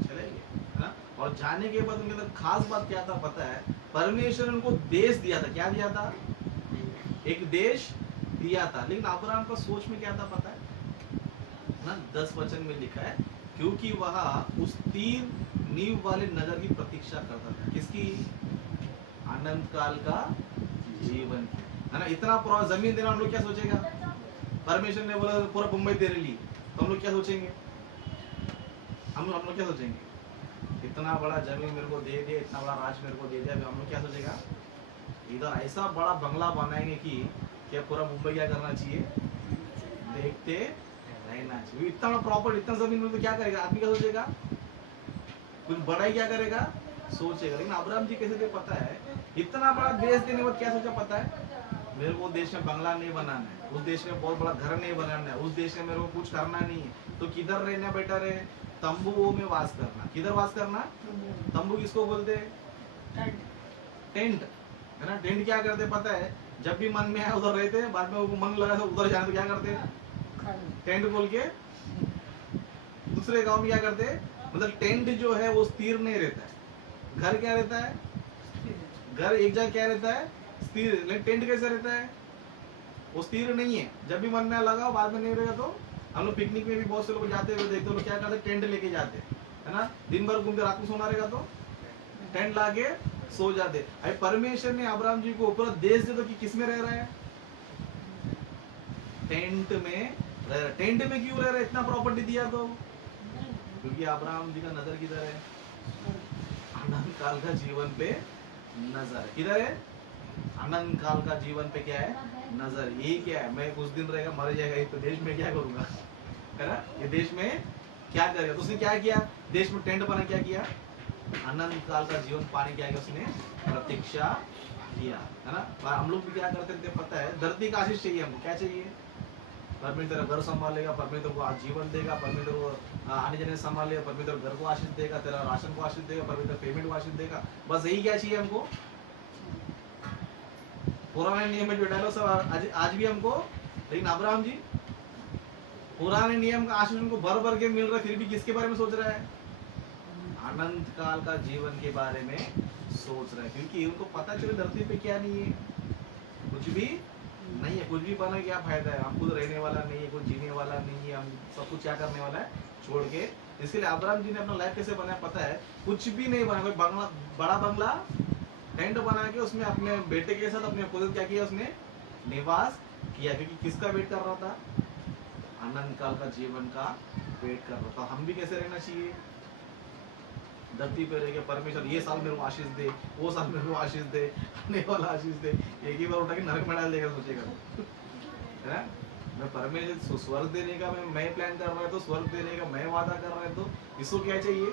चले गए, है ना? और जाने के बाद उनके अंदर खास बात क्या था पता है? परमेश्वर ने उनको देश दिया था। क्या दिया था? एक देश दिया था। लेकिन अब्राहम का सोच में क्या था पता है ना? 10 वचन में लिखा है, क्योंकि वह उस 3 नींव वाले नगर की प्रतीक्षा करता था। किसकी? अनंत काल का जीवन की, है ना? इतना पूरा जमीन देना, हम लोग क्या सोचेगा? परमेश्वर ने बोला पूरा मुंबई तेरे लिए, तो हम लोग क्या सोचेंगे? हम लोग क्या सोचेंगे? इतना बड़ा जमीन मेरे को दे दिया, इतना बड़ा राज मेरे को दे दिया, हम लोग क्या सोचेगा? इधर ऐसा बड़ा बंगला बनाएंगे कि क्या पूरा मुंबई क्या करना चाहिए? देखते रहना चाहिए। इतना बड़ा प्रॉपर्टी, इतना जमीन में तो क्या करेगा आदमी? क्या सोचेगा? कुछ बड़ा ही क्या करेगा? सोचेगा। लेकिन अब्राहम जी कैसे थे पता है? इतना बड़ा देश देने के बाद क्या सोचा पता है? मेरे को देश में बंगला नहीं बनाना है, उस देश में बहुत बड़ा घर नहीं बनाना है, उस देश में मेरे को कुछ करना नहीं है, तो किधर रहना बेटर है? तंबुओं में वास करना। किधर वास करना? तंबू किसको बोलते हैं? टेंट, है ना? टेंट क्या करते पता है? जब भी मन में आया उधर रहते हैं, बाद में वो मन लगा तो उधर जाए तो क्या करते हैं? टेंट बोल के दूसरे गांव में क्या करते हैं? मतलब टेंट जो है वो स्थिर नहीं रहता है, घर क्या रहता है? घर एक जगह क्या रहता है? स्थिर। लेकिन टेंट कैसे रहता है? वो स्थिर नहीं है, जब भी मन में लगाओ, बाद में नहीं रहेगा। तो हम लोग पिकनिक में भी बहुत से लोग जाते हुए देखते हो, लोग क्या करते हैं, टेंट लेके जाते हैं, है ना। दिन भर घूमते, रात को सोना रहेगा तो टेंट लाके सो जाते। अरे परमेश्वर ने अब्राहम जी को ऊपर देश दे, तो कि किस में रह रहा है? टेंट में रह रहा है। टेंट में क्यों रह रहा है? इतना प्रॉपर्टी दिया तो क्योंकि अब्राहम जी का नजर किधर है? अनंत काल का जीवन पे नजर है। किधर है? अनंत काल का जीवन पे क्या है? नजर। यही क्या है? मैं कुछ दिन रहेगा, मर जाएगा, ये तो देश में क्या करूंगा, है ना। ये देश में क्या करेगा? तो उसने क्या किया? देश में टेंट बना, क्या किया? अनंत काल का जीवन पाने क्या किया उसने? प्रतीक्षा किया, है ना। और हम लोग भी क्या करते थे पता है? धरती का आशीष चाहिए हमको। क्या चाहिए? परमेश्वर तेरा घर संभालेगा, परमेश्वर को आजीवन देगा, परमेश्वर को आने जाने संभालेगा, परमेश्वर घर को आशीष देगा, तेरा राशन को आशीष देगा, परमेश्वर पेमेंट को आशीष देगा। बस यही क्या चाहिए हमको? पुराने नियम में जो डायलॉग सब आज भी हमको, लेकिन अब्राहम जी पुराने नियम का आशीष उनको भर भर के मिल रहा है, फिर भी किसके बारे में सोच रहा है? अनंत काल का जीवन के बारे में सोच रहा है, क्योंकि उनको पता चले धरती पे क्या नहीं है, कुछ भी नहीं है। कुछ भी बना क्या फायदा है? हम खुद रहने वाला नहीं है, कुछ जीने वाला नहीं है, हम सब कुछ क्या करने वाला है? छोड़ के। इसके लिए अब्राहम जी ने अपना लाइफ कैसे बनाया पता है? कुछ भी नहीं बना, कोई बंगला, बड़ा बंगला टेंट बना के उसमें अपने बेटे के साथ अपने खुद क्या किया? उसने निवास किया, क्योंकि किसका वेट कर रहा था? अनंत काल का जीवन का वेट कर रहा था। हम भी कैसे रहना चाहिए? धरती पे रह के परमेश्वर ये साल मेरे को आशीष दे, वो साल मेरे को आशीष दे, आने वाला आशीष दे। एक ही बार उठा के नरक में डाल देगा, सोचेगा, है ना। मैं परमेश्वर स्वर्ग देने का मैं प्लान कर रहा है, तो स्वर्ग देने का मैं वादा कर रहा है, तो इसको क्या चाहिए?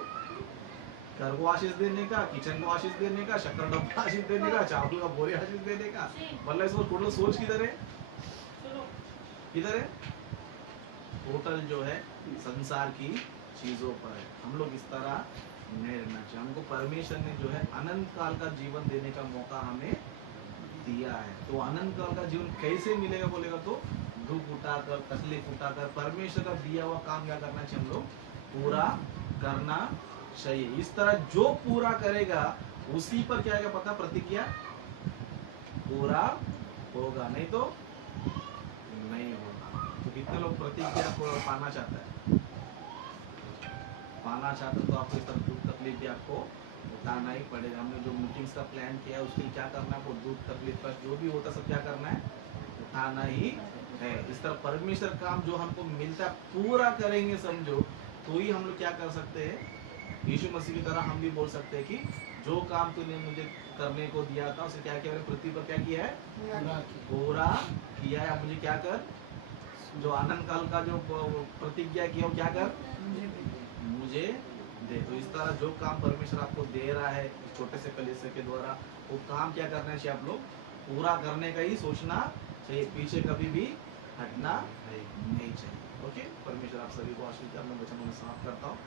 घर को आशीष देने का, किचन को आशीष देने का, शक्कर डब्बा आशीष देने का, चावल का बोरी आशीष देने का। मतलब इसको टोटल सोच किधर है? किधर है? टोटल जो है संसार की चीजों पर है। हम लोग इस तरह नहीं रहना चाहिए। हमको परमेश्वर ने जो है अनंत काल का जीवन देने का मौका हमें दिया है। तो अनंत काल का जीवन कैसे मिलेगा बोलेगा तो दुख उठाकर, तकलीफ उठाकर, परमेश्वर का दिया हुआ काम क्या करना चाहिए? हम लोग पूरा करना चाहिए। इस तरह जो पूरा करेगा उसी पर क्या है पता? प्रतिज्ञा पूरा होगा, नहीं तो नहीं होगा। तो कितने लोग प्रतिज्ञा को पाना चाहता है? पाना चाहते तो आपको इस तरह दुख तकलीफ भी आपको उठाना ही पड़ेगा। हमने जो मीटिंग्स का प्लान किया उसके लिए क्या करना है? आपको दुख तकलीफ का जो भी होता सब क्या करना है? उठाना ही है। इस तरह परमेश्वर काम जो हमको मिलता है पूरा करेंगे समझो, तो ही हम लोग क्या कर सकते हैं? यीशु मसीह की तरह हम भी बोल सकते हैं कि जो काम तूने मुझे करने को दिया था उसे क्या किया? मैंने पृथ्वी पर क्या किया है? पूरा किया है। अब मुझे क्या कर? जो आनंद काल का जो प्रतिज्ञा किया वो क्या कर? मुझे दे। तो इस तरह जो काम परमेश्वर आपको दे रहा है छोटे से कलीसिया के द्वारा, वो काम क्या करना चाहिए? आप लोग पूरा करने का ही सोचना चाहिए, पीछे कभी भी हटना नहीं चाहिए। ओके, परमेश्वर आप सभी को आशीष दे। मैं वचन में समाप्त करता हूँ।